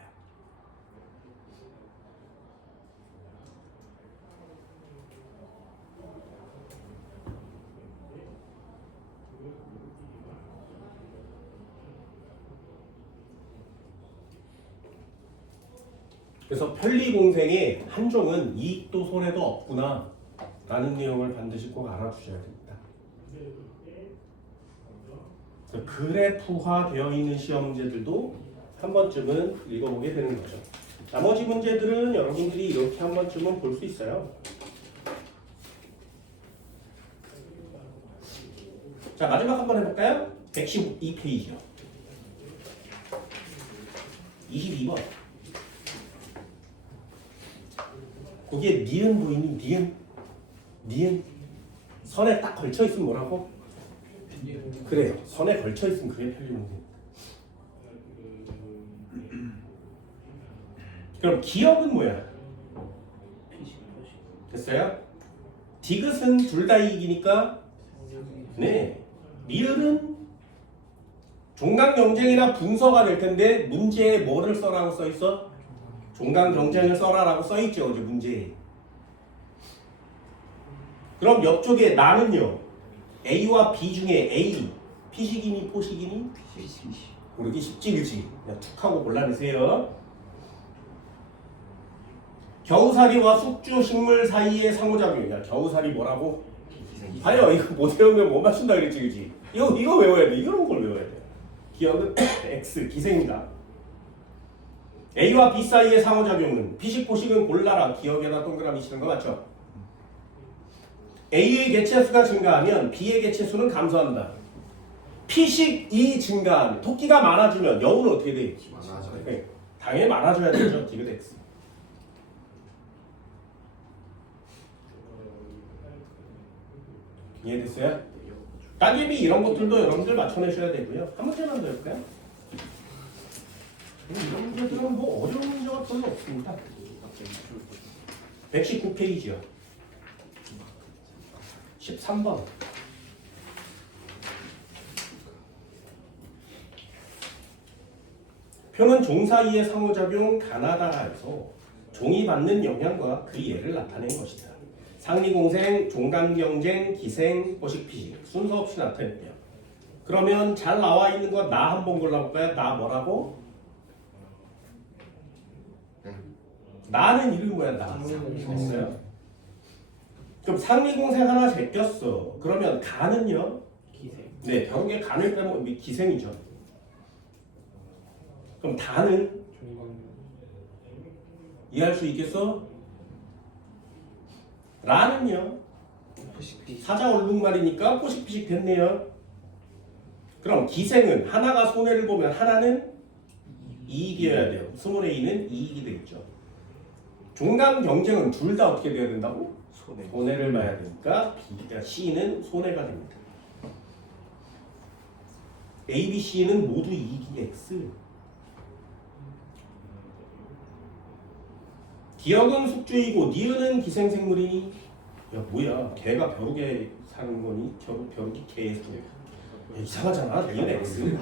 그래서 편리공생의 한 종은 이익도 손해도 없구나 라는 내용을 반드시 꼭 알아두셔야 됩니다. 그래프화되어 있는 시험 문제들도 한 번쯤은 읽어보게 되는 거죠. 나머지 문제들은 여러분들이 이렇게 한 번쯤은 볼 수 있어요. 자, 마지막 한번 해볼까요? 112페이지요. 22번. 거기에 니은 보이니? 니은. 선에 딱 걸쳐 있으면 뭐라고? 그래요. 선에 걸쳐 있으면 그게 편리공생. 그럼 기억은 뭐야? 됐어요? 디귿은 둘 다 이익이니까 네. 리을은 종강 경쟁이나 분서가 될 텐데 문제에 뭐를 써라고 써 있어? 종강 경쟁을 써라라고 써 있죠. 어제 문제에. 그럼 옆쪽에 나는요. A와 B 중에 A 피식이니 포식이니? 모르기 쉽지 그치? 그냥 툭 하고 골라내세요. 겨우살이와 숙주 식물 사이의 상호작용이야. 겨우살이 뭐라고? 아니요 이거 못 외우면 못 맞춘다 그랬지 그치? 이거 외워야 돼. 이런 걸 외워야 돼. 기억은 X 기생이다. A와 B 사이의 상호작용은 피식 포식은 골라라. 기억에다 동그라미 치는 거 맞죠? A의 개체수가 증가하면 B의 개체수는 감소한다. 피식이 증가하면 토끼가 많아지면 여우는 어떻게 돼? 많아져요. 네, 당연히 많아져야 되죠. 디귿 X. 이해됐어요? 따개비 이런 것들도 여러분들 맞춰내셔야 되고요. 한 문제만 더 해볼까요? 이런 문제들은 뭐 어려운 문제가 별로 없습니다. 119페이지요. 13번. 표는 종 사이의 상호작용 가나다라에서 종이 받는 영향과 그 예를 나타낸 것이다. 상리공생, 종간경쟁, 기생, 포식피식 순서 없이 나타냈대요. 그러면 잘 나와 있는 거 나 한번 골라볼까요? 나 뭐라고? 나는 이름이 뭐야? 나. 됐어요? 그럼 상리공생 하나 제꼈어. 그러면 간은요? 기생. 네, 결국에 간을 빼면 기생이죠. 그럼 다는 이해할 수 있겠어? 라는요? 사자 얼룩말이니까 포식피식 됐네요. 그럼 기생은 하나가 손해를 보면 하나는 이익이어야 돼요. 스몰 a는 이익이 되겠죠. 종간 경쟁은 둘 다 어떻게 돼야 된다고? 손해를 봐야 되니까 B가 C는 손해가 됩니다. A, B, C는 모두 이익이 X. 기억은 숙주이고 니은은 기생생물이니 야 뭐야 개가 벼룩에 사는 거니 벼룩이 개에 사는 거야. 이상하잖아. 니은 X.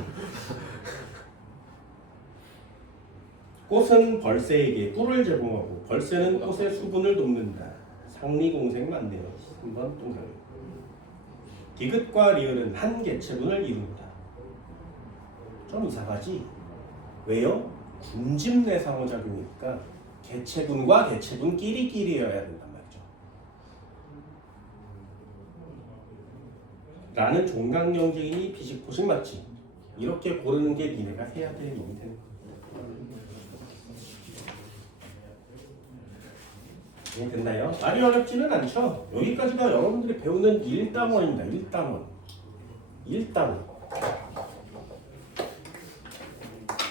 꽃은 벌새에게 꿀을 제공하고 벌새는 꽃의 수분을 돕는다. 상리공생 맞네요. 한번 동상. 디귿과 리을은 한 개체분을 이룬다. 좀 이상하지? 왜요? 군집내 상호작용이니까 개체분과 개체분끼리끼리여야 된단 말이죠. 라는 종강경쟁이니 비식포식 맞지? 이렇게 고르는 게 니네가 해야 될 일이 되는 거야. 됐나요? 말이 어렵지는 않죠? 여기까지가 여러분들이 배우는 1단원입니다. 1단원. 1단원.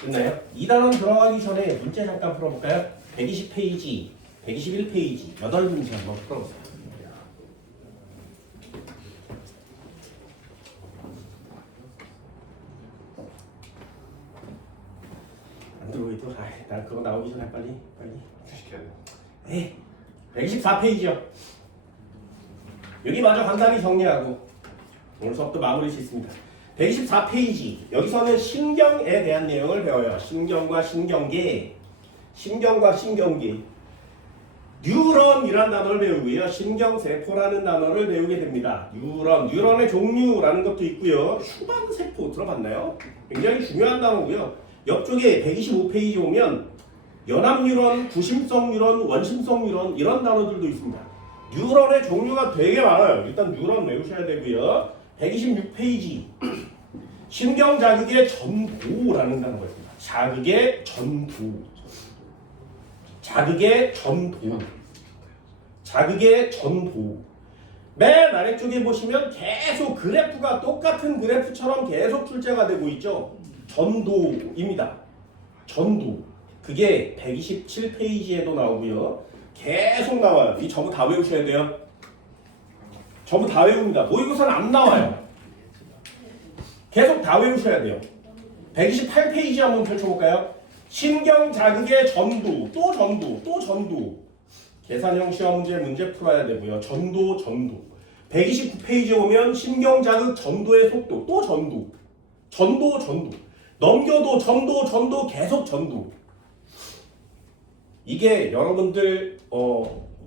됐나요? 2단원 들어가기 전에 문제 잠깐 풀어볼까요? 120페이지, 121페이지 8문제 한번 풀어보세요. 안드로이드, 나 그거 나오기 전에 빨리. 시켜야 돼. 네. 124페이지요. 여기 마저 간단히 정리하고 오늘 수업도 마무리 짓습니다. 124페이지. 여기서는 신경에 대한 내용을 배워요. 신경과 신경계, 뉴런이라는 단어를 배우고요. 신경세포라는 단어를 배우게 됩니다. 뉴런의 종류라는 것도 있고요. 휴방세포 들어봤나요? 굉장히 중요한 단어고요. 옆쪽에 125페이지 오면 연합뉴런, 구심성 뉴런, 원심성 뉴런 이런 단어들도 있습니다. 뉴런의 종류가 되게 많아요. 일단 뉴런 외우셔야 되고요. 126페이지 신경자극의 전도라는 단어가 있습니다. 자극의 전도. 맨 아래쪽에 보시면 계속 그래프가 똑같은 그래프처럼 계속 출제가 되고 있죠. 전도입니다. 전도. 그게 127페이지에도 나오고요. 계속 나와요. 이 전부 다 외우셔야 돼요. 전부 다 외웁니다. 모의고사는 안 나와요. 계속 다 외우셔야 돼요. 128페이지 한번 펼쳐볼까요? 신경자극의 전도, 또 전도. 계산형 시험 문제 풀어야 되고요. 전도. 129페이지에 오면 신경자극 전도의 속도, 또 전도. 넘겨도 전도, 계속 전도. 이게 여러분들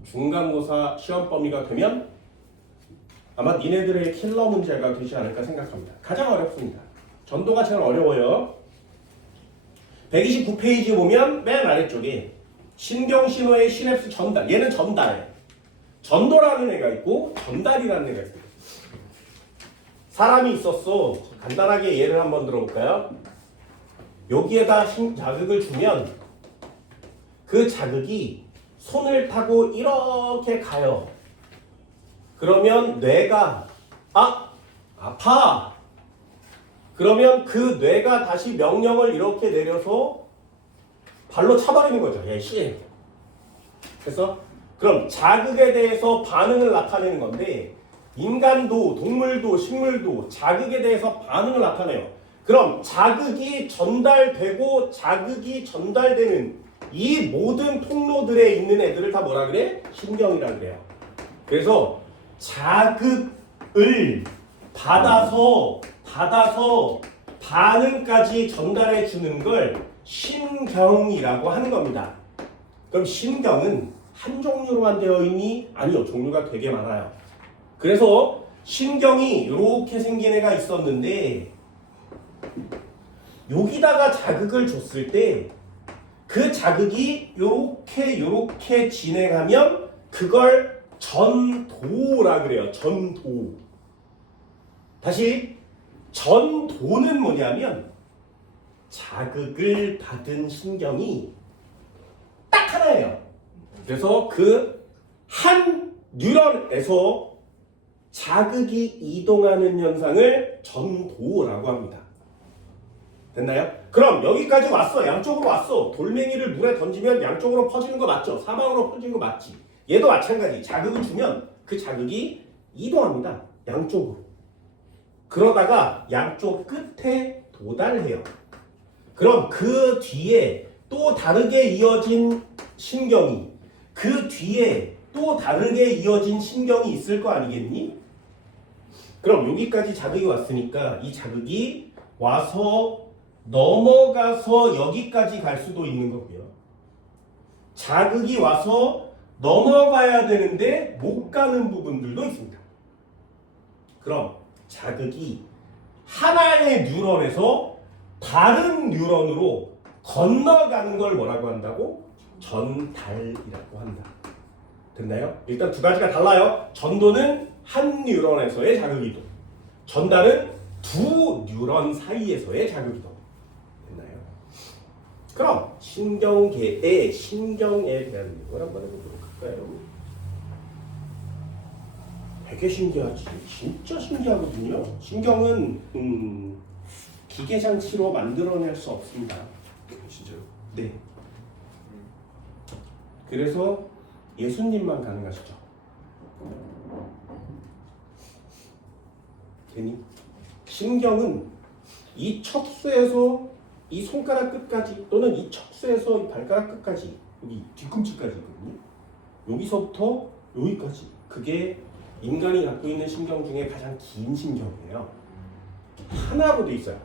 중간고사 시험 범위가 되면 아마 니네들의 킬러 문제가 되지 않을까 생각합니다. 가장 어렵습니다. 전도가 제일 어려워요. 129페이지 보면 맨 아래쪽에 신경신호의 시냅스 전달. 얘는 전달. 전도라는 애가 있고 전달이라는 애가 있어요. 사람이 있었어. 간단하게 예를 한번 들어볼까요? 여기에다 자극을 주면 그 자극이 손을 타고 이렇게 가요. 그러면 뇌가 아파. 그러면 그 뇌가 다시 명령을 이렇게 내려서 발로 차버리는 거죠. 씨. 그래서 그럼 자극에 대해서 반응을 나타내는 건데 인간도 동물도 식물도 자극에 대해서 반응을 나타내요. 그럼 자극이 전달되는 이 모든 통로들에 있는 애들을 다 뭐라 그래? 신경이라 그래요. 그래서 자극을 받아서 반응까지 전달해 주는 걸 신경이라고 하는 겁니다. 그럼 신경은 한 종류로만 되어 있니? 아니요. 종류가 되게 많아요. 그래서 신경이 이렇게 생긴 애가 있었는데 여기다가 자극을 줬을 때 그 자극이 요렇게 진행하면 그걸 전도라 그래요. 전도. 다시 전도는 뭐냐면 자극을 받은 신경이 딱 하나예요. 그래서 그 한 뉴런에서 자극이 이동하는 현상을 전도라고 합니다. 됐나요? 그럼 여기까지 왔어. 양쪽으로 왔어. 돌멩이를 물에 던지면 양쪽으로 퍼지는 거 맞죠? 사방으로 퍼지는 거 맞지? 얘도 마찬가지. 자극을 주면 그 자극이 이동합니다. 양쪽으로. 그러다가 양쪽 끝에 도달해요. 그럼 그 뒤에 또 다르게 이어진 신경이, 그 뒤에 또 다르게 이어진 신경이 있을 거 아니겠니? 그럼 여기까지 자극이 왔으니까 이 자극이 와서 넘어가서 여기까지 갈 수도 있는 거고요. 자극이 와서 넘어가야 되는데 못 가는 부분들도 있습니다. 그럼 자극이 하나의 뉴런에서 다른 뉴런으로 건너가는 걸 뭐라고 한다고? 전달이라고 한다. 됐나요? 일단 두 가지가 달라요. 전도는 한 뉴런에서의 자극이동, 전달은 두 뉴런 사이에서의 자극이동. 됐나요? 그럼 신경계의 신경에 대한 내용을 한번 해보도록 할까요? 되게 신기하지. 진짜 신기하거든요. 신경은 기계 장치로 만들어낼 수 없습니다. 진짜요? 네. 그래서 예수님만 가능하시죠. 괜히 신경은 이 척수에서 이 손가락 끝까지 또는 이 척수에서 이 발가락 끝까지 여기 뒤꿈치까지 있거든요. 여기서부터 여기까지 그게 인간이 갖고 있는 신경 중에 가장 긴 신경이에요. 하나로 돼 있어요.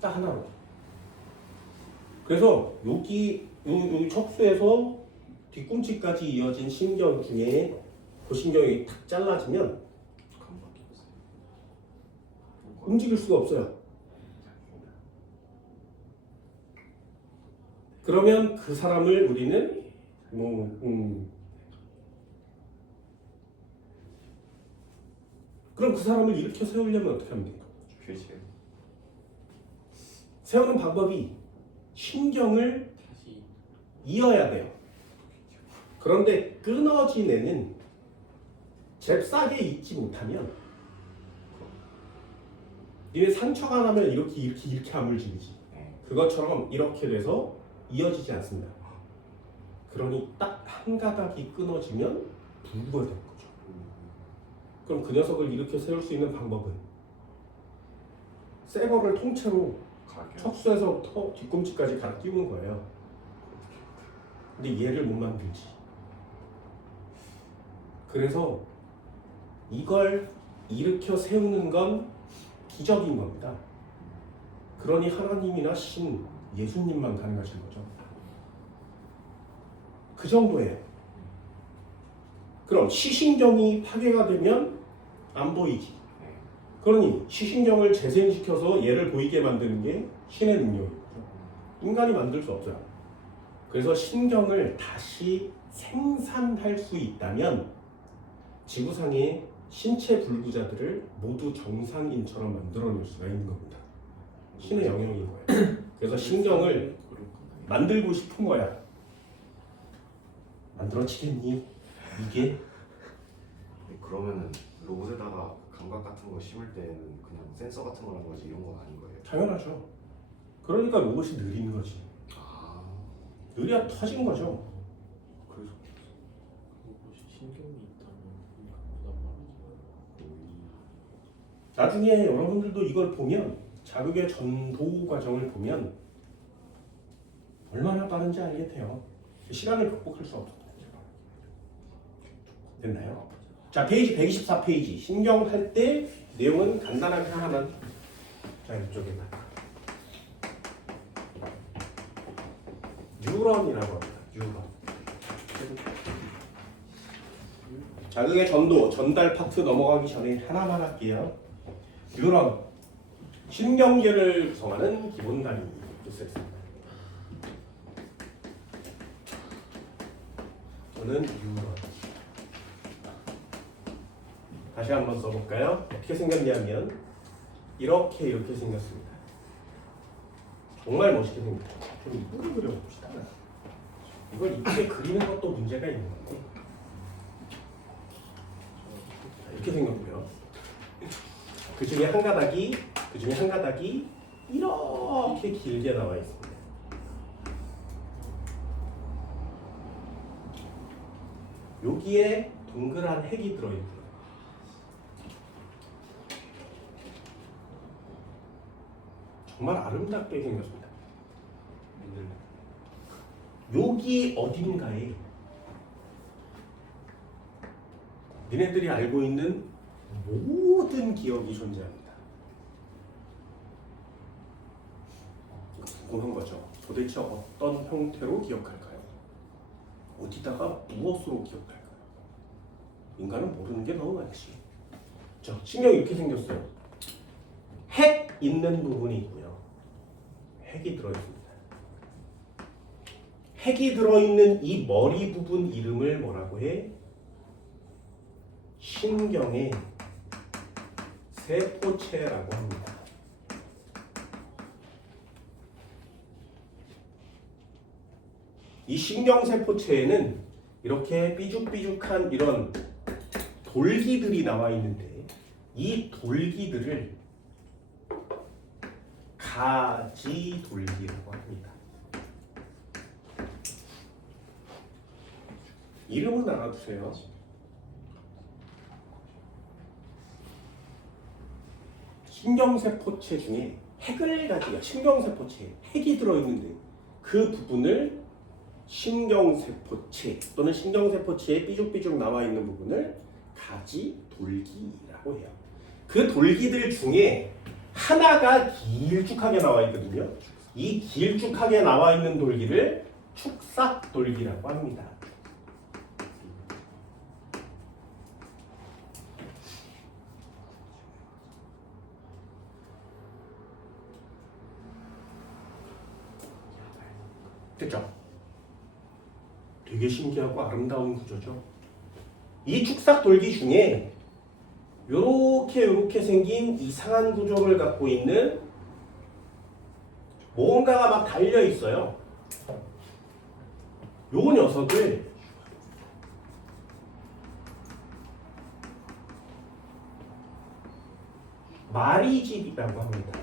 딱 하나로. 그래서 여기 척수에서 뒤꿈치까지 이어진 신경 중에 그 신경이 탁 잘라지면 움직일 수가 없어요. 그러면 그 사람을 우리는 그럼 그 사람을 일으켜 세우려면 어떻게 하면 됩니까? 휠체어. 세우는 방법이 신경을 다시 이어야 돼요. 그런데 끊어진 애는 잽싸게 잊지 못하면 니네 상처가 나면 이렇게 아물지르지. 그것처럼 이렇게 돼서 이어지지 않습니다. 그러니 딱 한 가닥이 끊어지면 부부가 되는 거죠. 그럼 그 녀석을 일으켜 세울 수 있는 방법은 새 거를 통째로 척수에서부터 뒤꿈치까지 갈아 끼우는 거예요. 근데 얘를 못 만들지. 그래서 이걸 일으켜 세우는 건 기적인 겁니다. 그러니 하나님이나 신, 예수님만 가능하신 거죠. 그 정도예요. 그럼 시신경이 파괴가 되면 안 보이지. 그러니 시신경을 재생시켜서 얘를 보이게 만드는 게 신의 능력이죠. 인간이 만들 수 없어요. 그래서 신경을 다시 생산할 수 있다면 지구상의 신체 불구자들을 모두 정상인처럼 만들어낼 수가 있는 겁니다. 신의 영역인 거예요. 그래서 신경을 만들고 싶은 거야. 만들어지겠니? 이게? 그러면은 로봇에다가 감각 같은 거 심을 때는 그냥 센서 같은 거라는 거지 이런 건 아닌 거예요? 당연하죠. 그러니까 로봇이 느린 거지. 아, 느려 터진 거죠. 그래서 로봇이 신경이 있다면 생각보다 빠르지. 나중에 여러분들도 이걸 보면 자극의 전도 과정을 보면 얼마나 빠른지 알게 돼요. 시간을 극복할 수 없었다. 됐나요? 자, 페이지 124페이지 신경할 때 내용은 간단하게 하나만. 자, 이쪽에만 뉴런이라고 합니다. 뉴런. 자극의 전도, 전달 파트 넘어가기 전에 하나만 할게요. 뉴런, 신경계를 구성하는 기본 단위 있습니다. 저는 뉴런. 다시 한번 써볼까요? 어떻게 생겼냐면 이렇게 생겼습니다. 정말 멋있게 생겼죠. 좀 이쁘게 그려봅시다. 이걸 이쁘게 그리는 것도 문제가 있는 건데 이렇게 생겼고요. 그 중에 한 가닥이 이렇게 길게 나와 있습니다. 여기에 동그란 핵이 들어있고요. 정말 아름답게 생겼습니다. 여기 어딘가에 니네들이 알고 있는 모든 기억이 존재합니다. 궁금한 거죠. 도대체 어떤 형태로 기억할까요? 어디다가 무엇으로 기억할까요? 인간은 모르는 게 너무 많지. 자, 신경이 이렇게 생겼어요. 핵 있는 부분이 있고요. 핵이 들어있습니다. 핵이 들어있는 이 머리 부분 이름을 뭐라고 해? 신경의 세포체라고 합니다. 이 신경세포체에는 이렇게 삐죽삐죽한 이런 돌기들이 나와 있는데 이 돌기들을 가지돌기라고 합니다. 이름은 알아두세요. 신경세포체 중에 핵을 가지고 신경세포체에 핵이 들어있는데 그 부분을 신경세포체 또는 신경세포체에 삐죽삐죽 나와 있는 부분을 가지돌기라고 해요. 그 돌기들 중에 하나가 길쭉하게 나와 있거든요. 이 길쭉하게 나와 있는 돌기를 축삭돌기라고 합니다. 됐죠? 되게 신기하고 아름다운 구조죠. 이 축삭돌기 중에 요렇게 생긴 이상한 구조를 갖고 있는 뭔가가 막 달려 있어요. 요 녀석을 마리집이라고 합니다.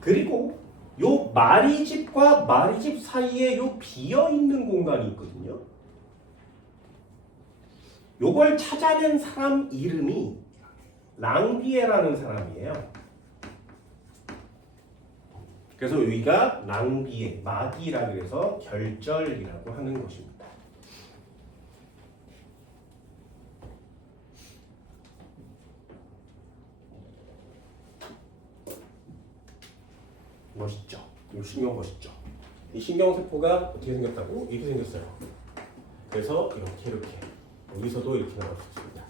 그리고 요 마리집과 마리집 사이에 요 비어있는 공간이 있거든요. 요걸 찾아낸 사람 이름이 랑비에라는 사람이에요. 그래서 여기가 랑비에, 마디라 그래서 결절이라고 하는 것입니다. 멋있죠? 이 신경 멋있죠? 이 신경세포가 어떻게 생겼다고? 이렇게 생겼어요. 그래서 이렇게 여기서도 이렇게 나올 수 있습니다.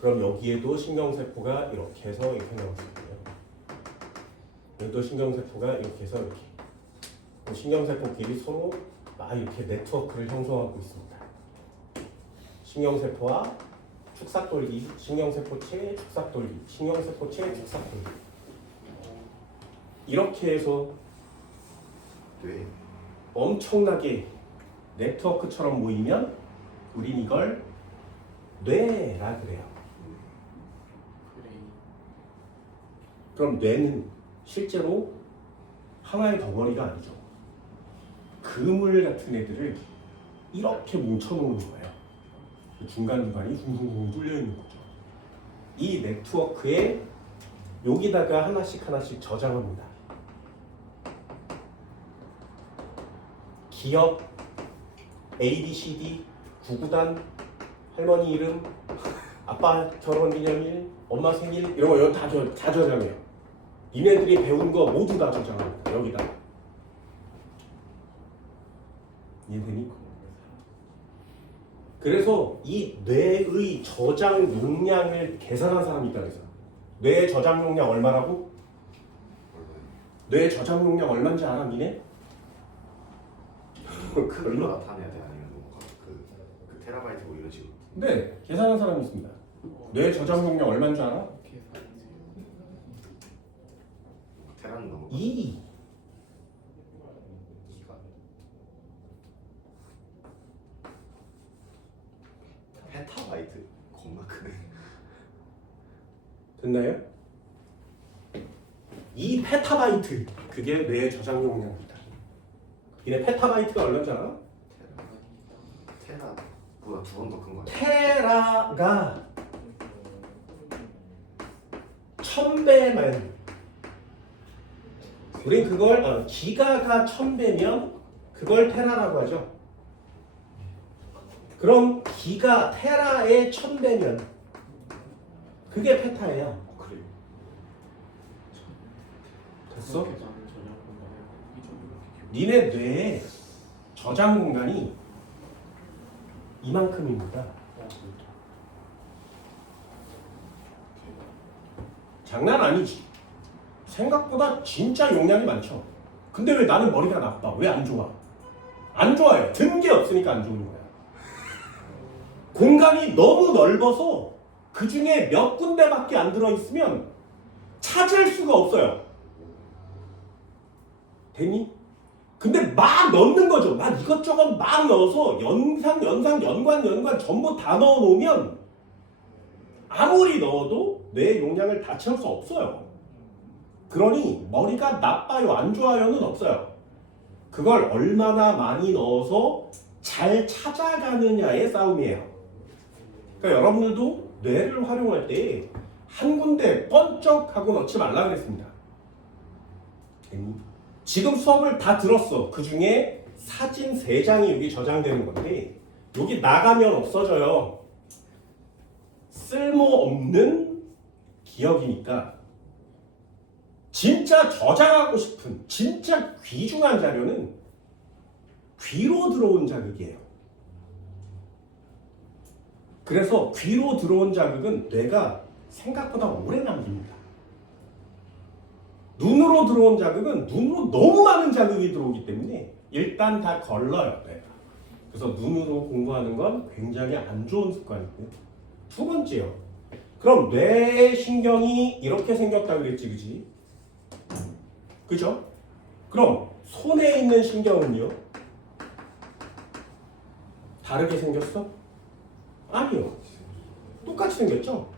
그럼 여기에도 신경세포가 이렇게 해서 이렇게 나올 수 있고요. 여기도 신경세포가 이렇게 해서 이렇게. 신경세포끼리 서로 막 이렇게 네트워크를 형성하고 있습니다. 신경세포와 축삭돌기, 신경세포체, 축삭돌기, 신경세포체, 축삭돌기. 이렇게 해서 뇌. 엄청나게 네트워크처럼 모이면 우린 이걸 뇌라 그래요. 그럼 뇌는 실제로 하나의 덩어리가 아니죠. 그물 같은 애들을 이렇게 뭉쳐놓는 거예요. 중간중간이 둥둥둥 뚫려 있는 거죠. 이 네트워크에 여기다가 하나씩 저장합니다. 기억, ABCD, 구구단, 할머니 이름, 아빠 결혼기념일, 엄마 생일 이런 거 여기 다 저장해요. 니네들이 배운 거 모두 다 저장합니다. 여기다. 이해되니? 그래서 이 뇌의 저장 용량을 계산한 사람이 있다 그래서 뇌 저장 용량 얼마라고? 뇌 저장 용량 얼마인지 알아 니네? 그걸로 나타내야 돼 아니면 뭔가 그 테라바이트 뭐 이런 식으로. 네, 계산한 사람이 있습니다. 뇌 저장 용량 얼마인 줄 알아? 테라는 넘어. 2. 페타바이트 겁나 크네. 됐나요? 이 페타바이트 그게 뇌의 저장 용량입니다. 이네 페타바이트가 얼마잖아? 테라보다 2번 더 큰 거 아니야? 테라가 1000배면 우린 그걸 기가가 1000배면 그걸 테라라고 하죠. 그럼 기가 테라의 1000배면 그게 페타예요. 그래요? 됐어? 그렇게 나는 저녁 공간에 이쪽으로 이렇게 니네 뇌의 저장 공간이 이만큼입니다. 장난 아니지. 생각보다 진짜 용량이 많죠. 근데 왜 나는 머리가 나빠? 왜 안 좋아? 안 좋아요. 든 게 없으니까 안 좋은 거야. 공간이 너무 넓어서 그 중에 몇 군데밖에 안 들어있으면 찾을 수가 없어요. 되니? 근데 막 넣는 거죠. 막 이것저것 막 넣어서 연상, 연관 전부 다 넣어놓으면 아무리 넣어도 뇌 용량을 다 채울 수 없어요. 그러니 머리가 나빠요, 안 좋아요는 없어요. 그걸 얼마나 많이 넣어서 잘 찾아가느냐의 싸움이에요. 그러니까 여러분들도 뇌를 활용할 때 한 군데 번쩍하고 넣지 말라 그랬습니다. 지금 수업을 다 들었어. 그 중에 사진 3장이 여기 저장되는 건데 여기 나가면 없어져요. 쓸모없는 기억이니까 진짜 저장하고 싶은 진짜 귀중한 자료는 귀로 들어온 자극이에요. 그래서 귀로 들어온 자극은 뇌가 생각보다 오래 남깁니다. 눈으로 들어온 자극은 눈으로 너무 많은 자극이 들어오기 때문에 일단 다 걸러요, 뇌가. 그래서 눈으로 공부하는 건 굉장히 안 좋은 습관이고요. 두 번째요. 그럼 뇌 신경이 이렇게 생겼다 그랬지, 그지? 그죠? 그럼 손에 있는 신경은요? 다르게 생겼어? 아니요. 똑같이 생겼죠?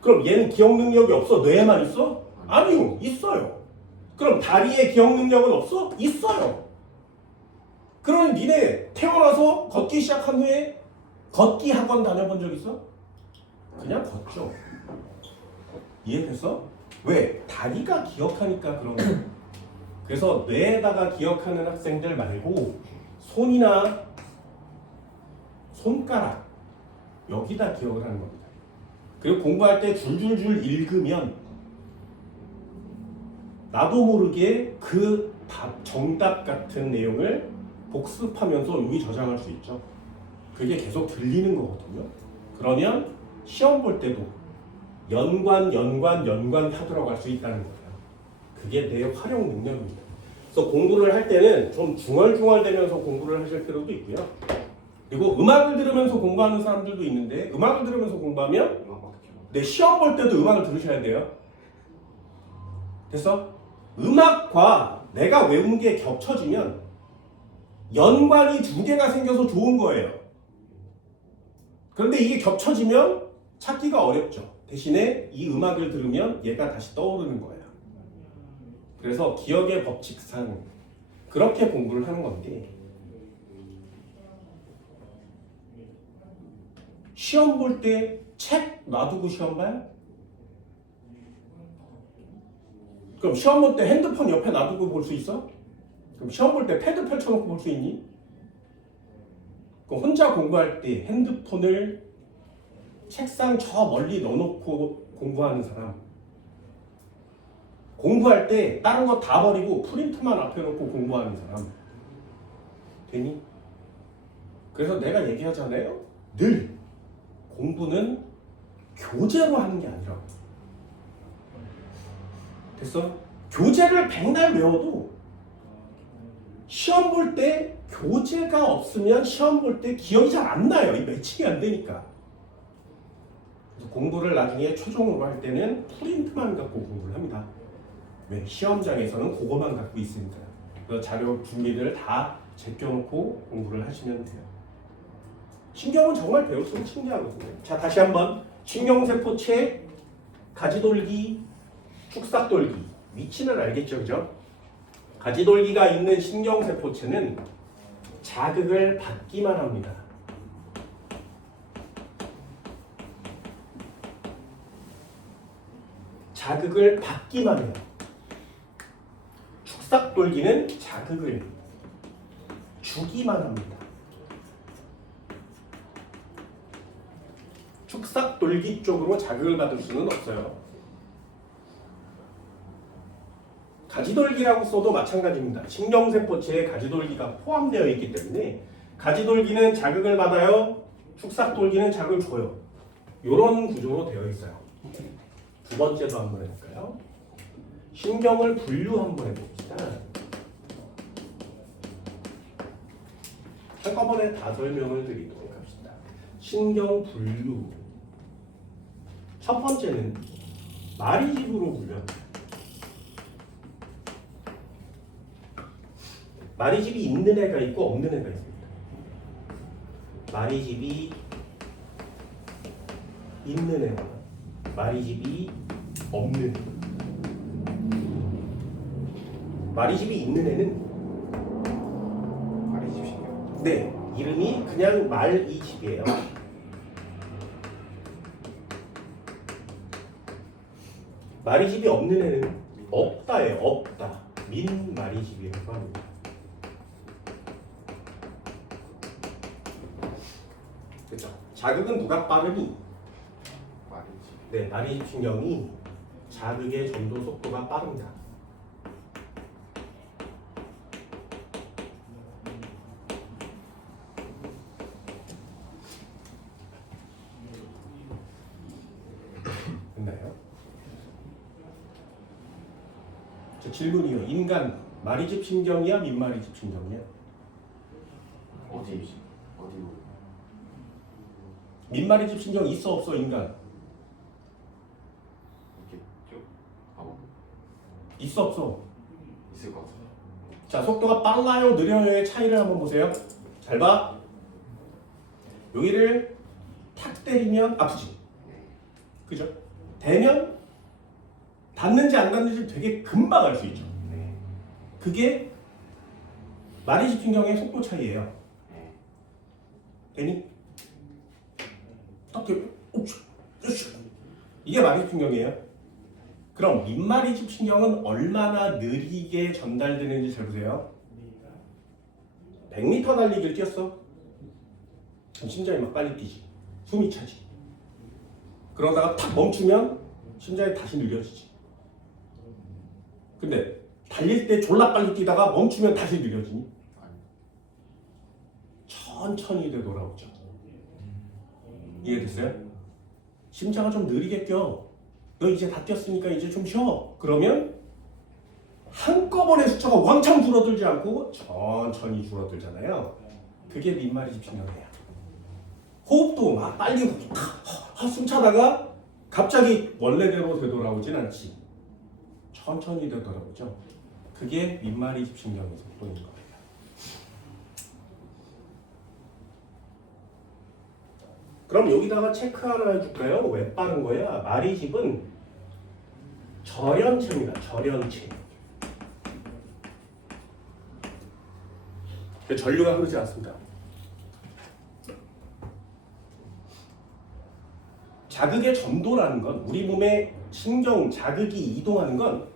그럼 얘는 기억 능력이 없어? 뇌에만 있어? 아니요. 있어요. 그럼 다리에 기억 능력은 없어? 있어요. 그러니 니네 태어나서 걷기 시작한 후에 걷기 학원 다녀본 적 있어? 그냥 걷죠. 이해했어? 왜? 다리가 기억하니까 그런 거야. 그래서 뇌에다가 기억하는 학생들 말고 손이나 손가락 여기다 기억을 하는 겁니다. 그리고 공부할 때 줄줄줄 읽으면 나도 모르게 그 정답 같은 내용을 복습하면서 여기 저장할 수 있죠. 그게 계속 들리는 거거든요. 그러면 시험 볼 때도 연관 타들어갈 수 있다는 거예요. 그게 내 활용 능력입니다. 그래서 공부를 할 때는 좀 중얼중얼대면서 공부를 하실 필요도 있고요. 그리고 음악을 들으면서 공부하는 사람들도 있는데 음악을 들으면서 공부하면 내 시험 볼 때도 음악을 들으셔야 돼요. 됐어? 음악과 내가 외운 게 겹쳐지면 연관이 2개가 생겨서 좋은 거예요. 그런데 이게 겹쳐지면 찾기가 어렵죠. 대신에 이 음악을 들으면 얘가 다시 떠오르는 거예요. 그래서 기억의 법칙상 그렇게 공부를 하는 건데 시험 볼 때 책 놔두고 시험 봐요? 그럼 시험 볼 때 핸드폰 옆에 놔두고 볼 수 있어? 그럼 시험 볼 때 패드 펼쳐놓고 볼 수 있니? 그럼 혼자 공부할 때 핸드폰을 책상 저 멀리 넣어놓고 공부하는 사람, 공부할 때 다른 거 다 버리고 프린트만 앞에 놓고 공부하는 사람 되니? 그래서 내가 얘기하잖아요. 늘 공부는 교재로 하는 게 아니라고. 됐어? 교재를 백날 외워도 시험 볼 때 교재가 없으면 시험 볼 때 기억이 잘 안 나요. 이 매칭이 안 되니까. 그래서 공부를 나중에 최종으로 할 때는 프린트만 갖고 공부를 합니다. 왜? 시험장에서는 그거만 갖고 있으니까요. 그래서 자료 준비를 다 제껴놓고 공부를 하시면 돼요. 신경은 정말 배울수록 신기하거든요. 자, 다시 한번 신경세포체, 가지돌기, 축삭돌기 위치는 알겠죠, 그죠? 가지돌기가 있는 신경세포체는 자극을 받기만 합니다. 자극을 받기만 해요. 축삭돌기는 자극을 주기만 합니다. 축삭돌기 쪽으로 자극을 받을 수는 없어요. 가지돌기라고 써도 마찬가지입니다. 신경세포체에 가지돌기가 포함되어 있기 때문에 가지돌기는 자극을 받아요. 축삭돌기는 자극을 줘요. 이런 구조로 되어 있어요. 두 번째도 한번 해볼까요? 신경을 분류 한번 해봅시다. 한꺼번에 다 설명을 드리도록 합시다. 신경 분류. 첫 번째는 마리집으로 분류합니다. 마리집이 있는 애가 있고 없는 애가 있습니다. 마리집이 있는 애와 마리집이 없는 애. 마리집이 있는 애는 마리집 신경. 네, 이름이 그냥 말이집이에요. 마리집이 없는 애는 없다예요. 없다. 민마리집이라고 합니다. 그렇죠? 자극은 누가 빠르니? 마리집. 네, 마리집 신경이 자극의 전도 속도가 빠릅니다. 됐나요? 저 질문이요. 인간 마리집 신경이야, 민마리집 신경이야? 어디로? 민마리집 신경 있어 없어 인간? 이렇게 쭉 하고 있어 없어? 있을 것 같아요. 자, 속도가 빨라요, 느려요의 차이를 한번 보세요. 잘 봐. 여기를 탁 때리면 아프지. 그죠? 되면 닿는지 안 닿는지 되게 금방 알 수 있죠. 네. 그게 마리집 신경의 속도 차이예요. 네. 되니? 딱 되면 이게 마리집 신경이에요. 그럼 민마리집 신경은 얼마나 느리게 전달되는지 잘 보세요. 100m 달리기를 뛰었어. 그럼 심장이 막 빨리 뛰지. 숨이 차지. 그러다가 탁 멈추면 심장이 다시 느려지지. 근데 달릴 때 졸라 빨리 뛰다가 멈추면 다시 느려지니? 천천히 되돌아오죠. 이해됐어요? 심장을 좀 느리게 뛰어. 너 이제 다 뛰었으니까 이제 좀 쉬어. 그러면 한꺼번에 숫자가 왕창 줄어들지 않고 천천히 줄어들잖아요. 그게 민마리집 신경이에요. 호흡도 막 빨리 숨 차다가 갑자기 원래대로 되돌아오진 않지. 천천히 되돌아오죠. 그게 민마리집 신경의 속도인 거예요. 그럼 여기다가 체크 하나 해줄까요? 왜 빠른 거야? 마리집은 절연체입니다. 절연체. 전류가 흐르지 않습니다. 자극의 전도라는 건 우리 몸의 신경 자극이 이동하는 건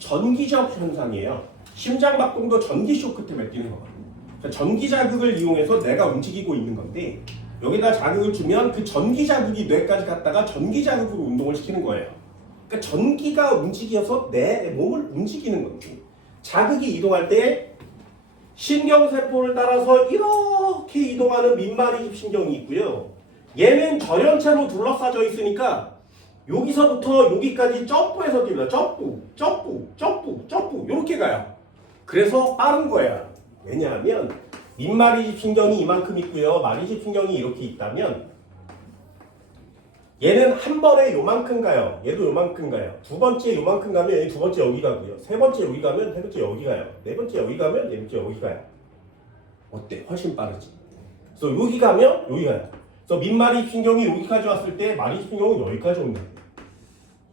전기적 현상이에요. 심장박동도 전기 쇼크 때문에 뛰는 거거든요. 그러니까 전기 자극을 이용해서 내가 움직이고 있는 건데 여기다 자극을 주면 그 전기 자극이 뇌까지 갔다가 전기 자극으로 운동을 시키는 거예요. 그러니까 전기가 움직여서 내 몸을 움직이는 건데 자극이 이동할 때 신경세포를 따라서 이렇게 이동하는 민마리집 신경이 있고요. 얘는 절연체로 둘러싸여 있으니까 여기서부터 여기까지 점프해서 뜁니다. 점프 이렇게 가요. 그래서 빠른 거야. 왜냐하면 민마리집 신경이 이만큼 있고요. 마리집 신경이 이렇게 있다면 얘는 한 번에 요만큼 가요. 얘도 요만큼 가요. 두 번째 요만큼 가면 얘 두 번째 여기 가고요. 세 번째 여기 가면 세 번째 여기 가요. 네 번째 여기 가면 네 번째 여기 가요. 어때? 훨씬 빠르지. 그래서 여기 가면 여기 가요. 그래서 민마립신경이 여기까지 왔을 때 마립신경은 여기까지 온다.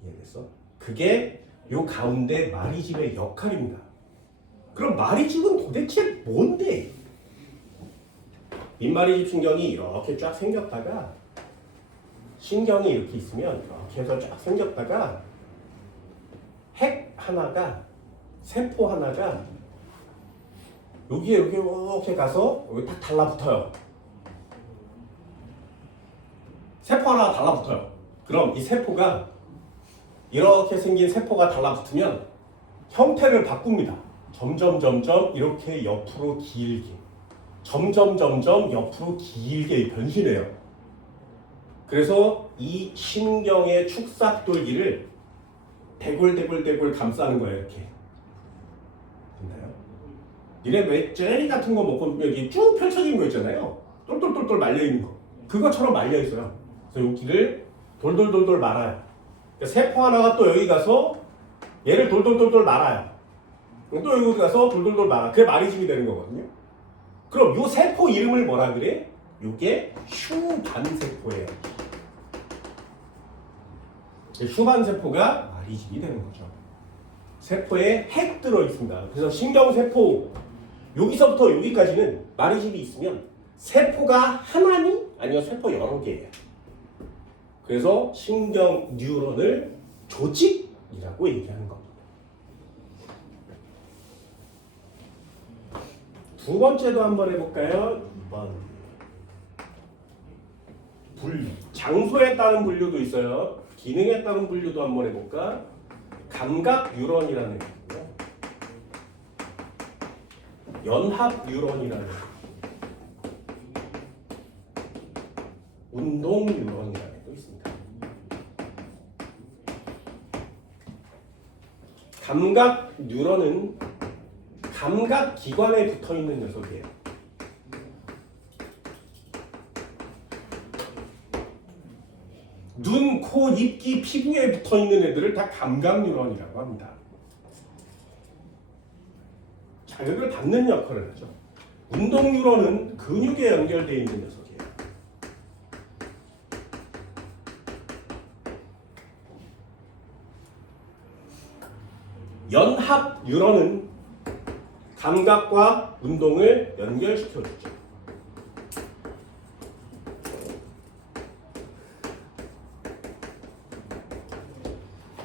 이해됐어? 그게 요 가운데 마리집의 역할입니다. 그럼 마리집은 도대체 뭔데? 민마리집 신경이 이렇게 쫙 생겼다가 신경이 이렇게 있으면 이렇게 해서 쫙 생겼다가 핵 하나가 세포 하나가 여기에 이렇게 가서 여기 딱 달라붙어요. 세포 하나가 달라붙어요. 그럼 이 세포가 이렇게 생긴 세포가 달라붙으면 형태를 바꿉니다. 점점 이렇게 옆으로 길게 점점 옆으로 길게 변신해요. 그래서 이 신경의 축삭돌기를 대골 감싸는 거예요. 이렇게 됐나요? 니네 왜 젤리 같은 거 먹고 여기 쭉 펼쳐진 거 있잖아요. 똘똘똘똘 말려있는 거 그것처럼 말려있어요. 그래서 여기를 돌돌 말아요. 그러니까 세포 하나가 또 여기 가서 얘를 돌돌 말아요. 또 여기 가서 돌돌 말아. 그게 마리즘이 되는 거거든요. 그럼 요 세포 이름을 뭐라 그래? 요게 휴반세포예요. 휴반세포가 마리즘이 되는 거죠. 세포에 핵 들어있습니다. 그래서 신경세포 여기서부터 여기까지는 마리즘이 있으면 세포가 하나니 아니면 세포 여러 개예요. 그래서 신경 뉴런을 조직이라고 얘기하는 겁니다. 두 번째도 한번 해볼까요? 2번 분류. 장소에 따른 분류도 있어요. 기능에 따른 분류도 한번 해볼까? 감각 뉴런이라는 거고요. 연합 뉴런이라는 거. 운동 뉴런이라는 게 있습니다. 감각 뉴런은 감각 기관에 붙어 있는 녀석이에요. 눈, 코, 입, 귀, 피부에 붙어 있는 애들을 다 감각 뉴런이라고 합니다. 자극을 받는 역할을 하죠. 운동 뉴런은 근육에 연결되어 있는 녀석이에요. 연합 뉴런은 감각과 운동을 연결시켜주죠.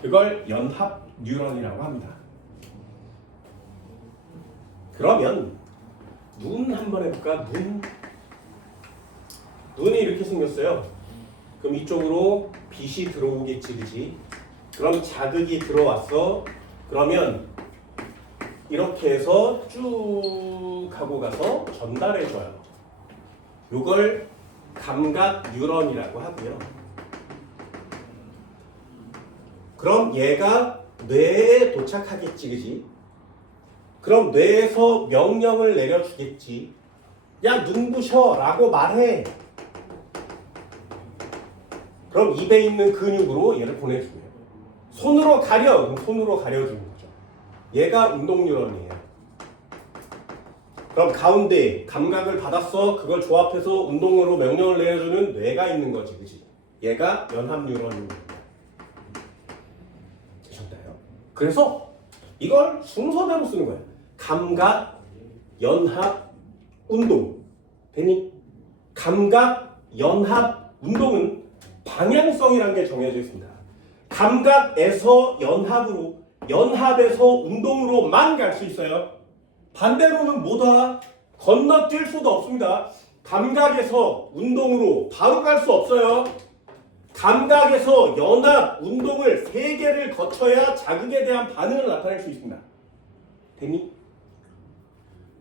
그걸 연합 뉴런이라고 합니다. 그러면 눈 한번 해볼까? 눈이 이렇게 생겼어요. 그럼 이쪽으로 빛이 들어오겠지, 그지? 그럼 자극이 들어왔어. 그러면 이렇게 해서 쭉 하고 가서 전달해줘요. 이걸 감각 뉴런이라고 하고요. 그럼 얘가 뇌에 도착하겠지, 그지? 그럼 뇌에서 명령을 내려주겠지. 야, 눈 부셔 라고 말해. 그럼 입에 있는 근육으로 얘를 보내주고요. 손으로 가려. 그럼 손으로 가려주는 거죠. 얘가 운동 뉴런이에요. 그럼 가운데 감각을 받았어. 그걸 조합해서 운동으로 명령을 내려주는 뇌가 있는 거지, 그지? 얘가 연합 뉴런입니다. 되셨나요? 그래서 이걸 순서대로 쓰는 거예요. 감각, 연합, 운동. 되니? 감각, 연합, 운동은 방향성이라는 게 정해져 있습니다. 감각에서 연합으로, 연합에서 운동으로만 갈 수 있어요. 반대로는 뭐다? 건너뛸 수도 없습니다. 감각에서 운동으로 바로 갈 수 없어요. 감각에서 연합, 운동을 3개를 거쳐야 자극에 대한 반응을 나타낼 수 있습니다. 되니?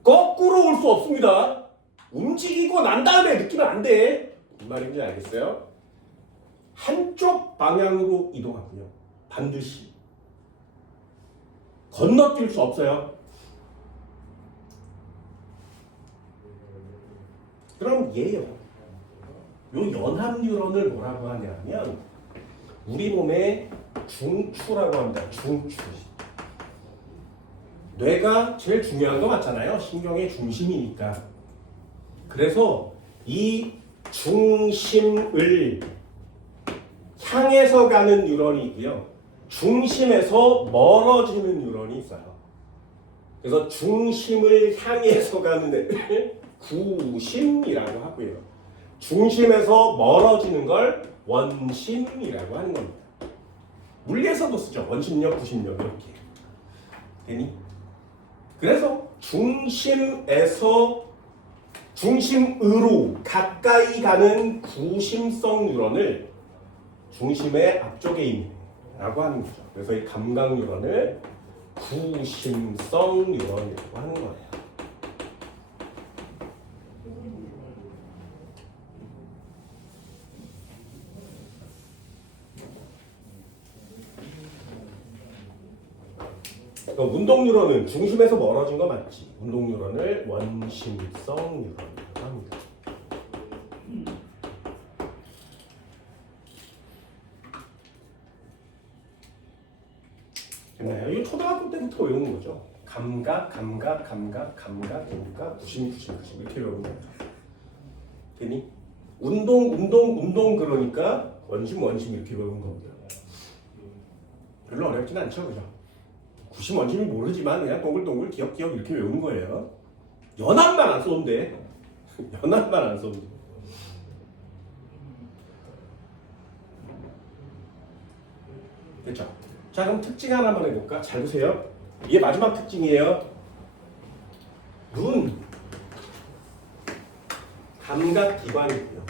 거꾸로 올 수 없습니다. 움직이고 난 다음에 느끼면 안 돼. 무슨 말인지 알겠어요? 한쪽 방향으로 이동하고요. 반드시. 건너뛸 수 없어요. 그럼 얘요. 요 연합 뉴런을 뭐라고 하냐면 우리 몸의 중추라고 합니다. 중추. 뇌가 제일 중요한 거 맞잖아요. 신경의 중심이니까. 그래서 이 중심을 향해서 가는 뉴런이 있고요. 중심에서 멀어지는 뉴런이 있어요. 그래서 중심을 향해서 가는 애를 구심이라고 하고요. 중심에서 멀어지는 걸 원심이라고 하는 겁니다. 물리에서도 쓰죠. 원심력, 구심력 이렇게. 되니? 그래서 중심으로 가까이 가는 구심성 뉴런을 중심의 앞쪽에 있는 라고 하는 거죠. 그래서 이 감각 뉴런을 구심성 뉴런이라고 하는 거예요. 그러니까 운동 뉴런은 중심에서 멀어진 거 맞지? 운동 뉴런을 원심성 뉴런이라고 합니다. 됐나요? 이거 초등학교 때부터 외우는 거죠. 감각, 구심 이렇게 외우는 거예요. 됐니? 운동 그러니까 원심 이렇게 외우는 겁니다. 별로 어렵진 않죠, 그죠? 구심 원심이 모르지만 그냥 동글동글 기억 이렇게 외우는 거예요. 연합만 안 써도 돼. 연합만 안 써도 돼. 됐죠? 자, 그럼 특징 하나만 해볼까? 잘 보세요. 이게 마지막 특징이에요. 눈, 감각기관이고요.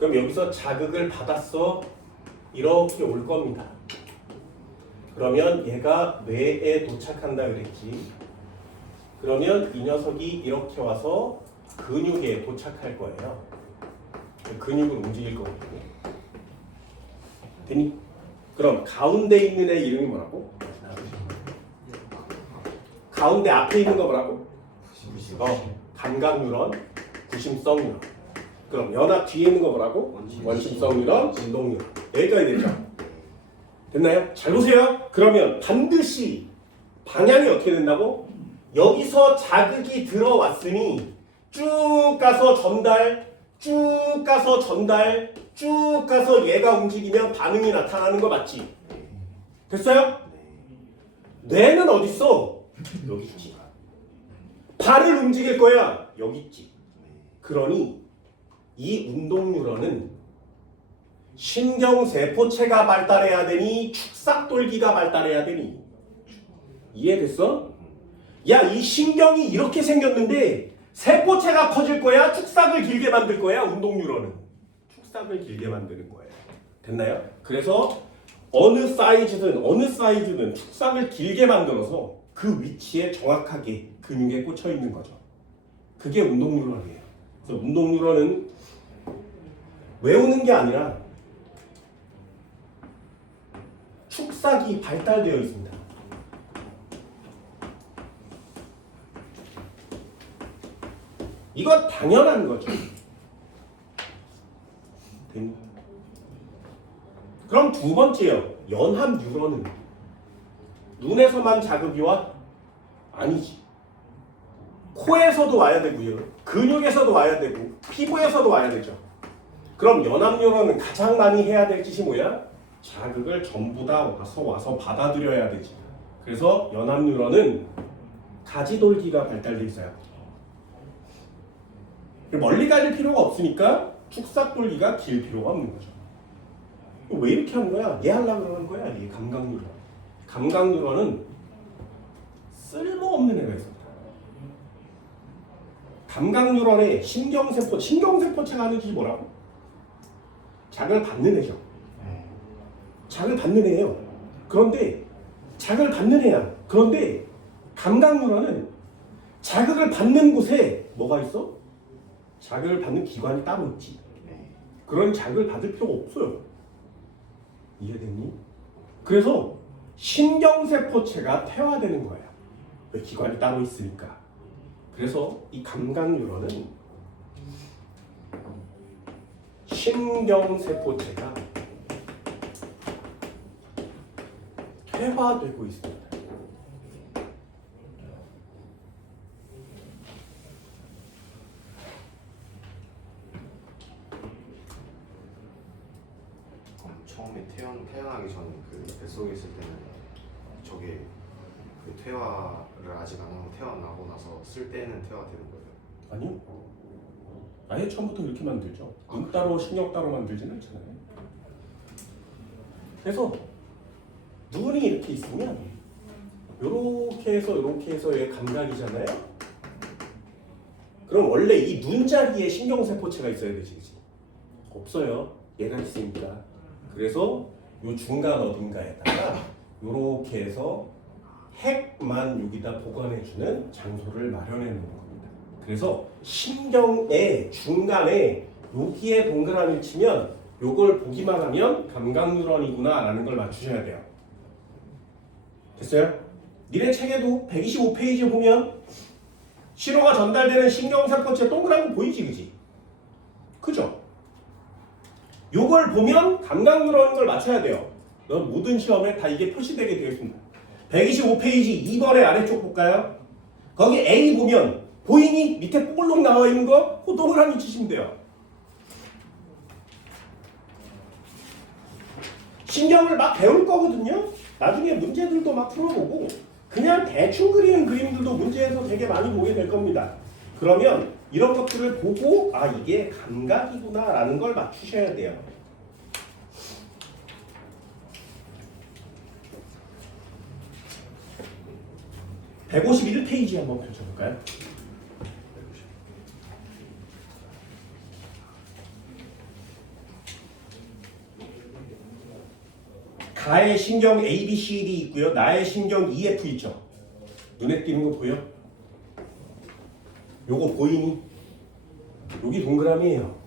그럼 여기서 자극을 받았어. 이렇게 올 겁니다. 그러면 얘가 뇌에 도착한다 그랬지. 그러면 이 녀석이 이렇게 와서 근육에 도착할 거예요. 근육을 움직일 거거든요. 되니? 그럼 가운데 있는 애 이름이 뭐라고? 가운데 앞에 있는 거 뭐라고? 감각 뉴런, 구심성 뉴런. 그럼 연합 뒤에 있는 거 뭐라고? 원심성 뉴런, 운동 뉴런. 여기까지 됐죠? 됐나요? 잘 보세요. 그러면 반드시 방향이 어떻게 된다고? 여기서 자극이 들어왔으니 쭉 가서 전달, 쭉 가서 얘가 움직이면 반응이 나타나는 거 맞지? 됐어요? 뇌는 어디 있어? 여기 있지. 발을 움직일 거야. 여기 있지. 그러니 이 운동 뉴런은 신경세포체가 발달해야 되니 축삭돌기가 발달해야 되니 이해됐어? 야, 이 신경이 이렇게 생겼는데 세포체가 커질 거야? 축삭을 길게 만들 거야? 운동 뉴런은 축삭을 길게 만드는 거예요. 됐나요? 그래서 어느 사이즈든 축삭을 길게 만들어서 그 위치에 정확하게 근육에 꽂혀 있는 거죠. 그게 운동 뉴런이에요. 그래서 운동 뉴런은 외우는 게 아니라 축삭이 발달되어 있습니다. 이거 당연한 거죠. 그럼 두 번째요. 연합 뉴런은 눈에서만 자극이 와? 아니지. 코에서도 와야 되고요. 근육에서도 와야 되고 피부에서도 와야 되죠. 그럼 연합 뉴런은 가장 많이 해야 될 짓이 뭐야? 자극을 전부 다 와서 받아들여야 되지. 그래서 연합 뉴런은 가지돌기가 발달돼 있어요. 멀리 가질 필요가 없으니까 축삭돌기가 길 필요가 없는 거죠. 왜 이렇게 하는 거야? 얘 하려고 그러는 거야. 얘 감각 뉴런. 감각 뉴런은 쓸모없는 애가 있습니다. 감각 뉴런의 신경세포체가 하는 짓이 뭐라고? 자극을 받는 애죠. 자극을 받는 애예요. 그런데 자극을 받는 애야. 그런데 감각 뉴런은 자극을 받는 곳에 뭐가 있어? 자극을 받는 기관이 따로 있지. 그런 자극을 받을 필요가 없어요. 이해됐니? 그래서 신경세포체가 퇴화되는 거야. 왜? 기관이 따로 있으니까. 그래서 이 감각 뉴런은 신경세포체가 퇴화되고 있습니다. 처음에 태어나기 전에 그 뱃속에 있을 때는 저게 그 퇴화를 아직 안 하고 태어나고 나서 쓸 때는 퇴화되는 거예요. 아니요. 아예 처음부터 이렇게 만들죠. 눈 따로 신경 따로 만들지는 않잖아요. 그래서 눈이 이렇게 있으면 요렇게 해서 얘 감각이잖아요. 그럼 원래 이 눈자리에 신경세포체가 있어야 되지, 그치? 없어요. 얘가 있으니까. 그래서 요 중간 어딘가에다가 요렇게 해서 핵만 여기다 보관해주는 장소를 마련해 놓는 겁니다. 그래서 신경의 중간에 여기에 동그라미 치면 요걸 보기만 하면 감각 뉴런이구나 라는 걸 맞추셔야 돼요. 됐어요? 니네 책에도 125페이지 보면 신호가 전달되는 신경세포체 동그란 거 보이지, 그지? 그죠? 요걸 보면 감각 뉴런인 걸 맞춰야 돼요. 넌 모든 시험에 다 이게 표시되게 되어 있습니다. 125페이지 2번의 아래쪽 볼까요? 거기 A 보면 보이니? 밑에 볼록 나와 있는 거? 그 동그라미 치시면 돼요. 신경을 막 배울 거거든요. 나중에 문제들도 막 풀어보고 그냥 대충 그리는 그림들도 문제에서 되게 많이 보게 될 겁니다. 그러면 이런 것들을 보고 아 이게 감각이구나 라는 걸 맞추셔야 돼요. (151페이지) 한번 펼쳐볼까요? 가의 신경 A, B, C, D 있고요. 나의 신경 E, F 있죠. 눈에 띄는 거 보여? 요거 보이니? 여기 동그라미예요.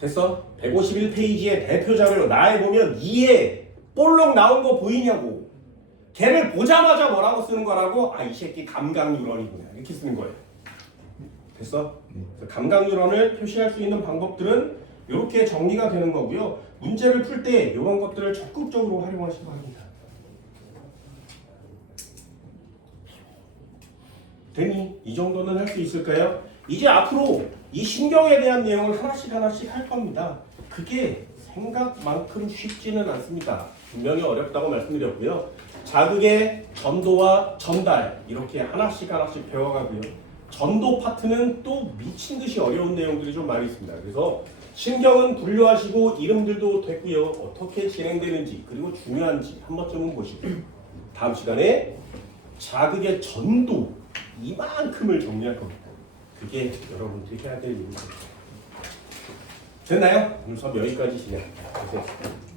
됐어? 151페이지의 대표 자료 나에 보면 E에 볼록 나온 거 보이냐고. 걔를 보자마자 뭐라고 쓰는 거라고? 아, 이 새끼 감각 뉴런이구나. 이렇게 쓰는 거예요. 됐어? 그래서 감각 뉴런을 표시할 수 있는 방법들은 이렇게 정리가 되는 거고요. 문제를 풀 때 이런 것들을 적극적으로 활용하시기 바랍니다. 되니? 이 정도는 할 수 있을까요? 이제 앞으로 이 신경에 대한 내용을 하나씩 할 겁니다. 그게 생각만큼 쉽지는 않습니다. 분명히 어렵다고 말씀드렸고요. 자극의 전도와 전달 이렇게 하나씩 배워가고요. 전도 파트는 또 미친 듯이 어려운 내용들이 좀 많이 있습니다. 그래서 신경은 분류하시고 이름들도 됐고요. 어떻게 진행되는지 그리고 중요한지 한 번쯤은 보시고 다음 시간에 자극의 전도 이만큼을 정리할 겁니다. 그게 여러분들이 해야 될 일입니다. 됐나요? 오늘 수업 여기까지 진행합니다.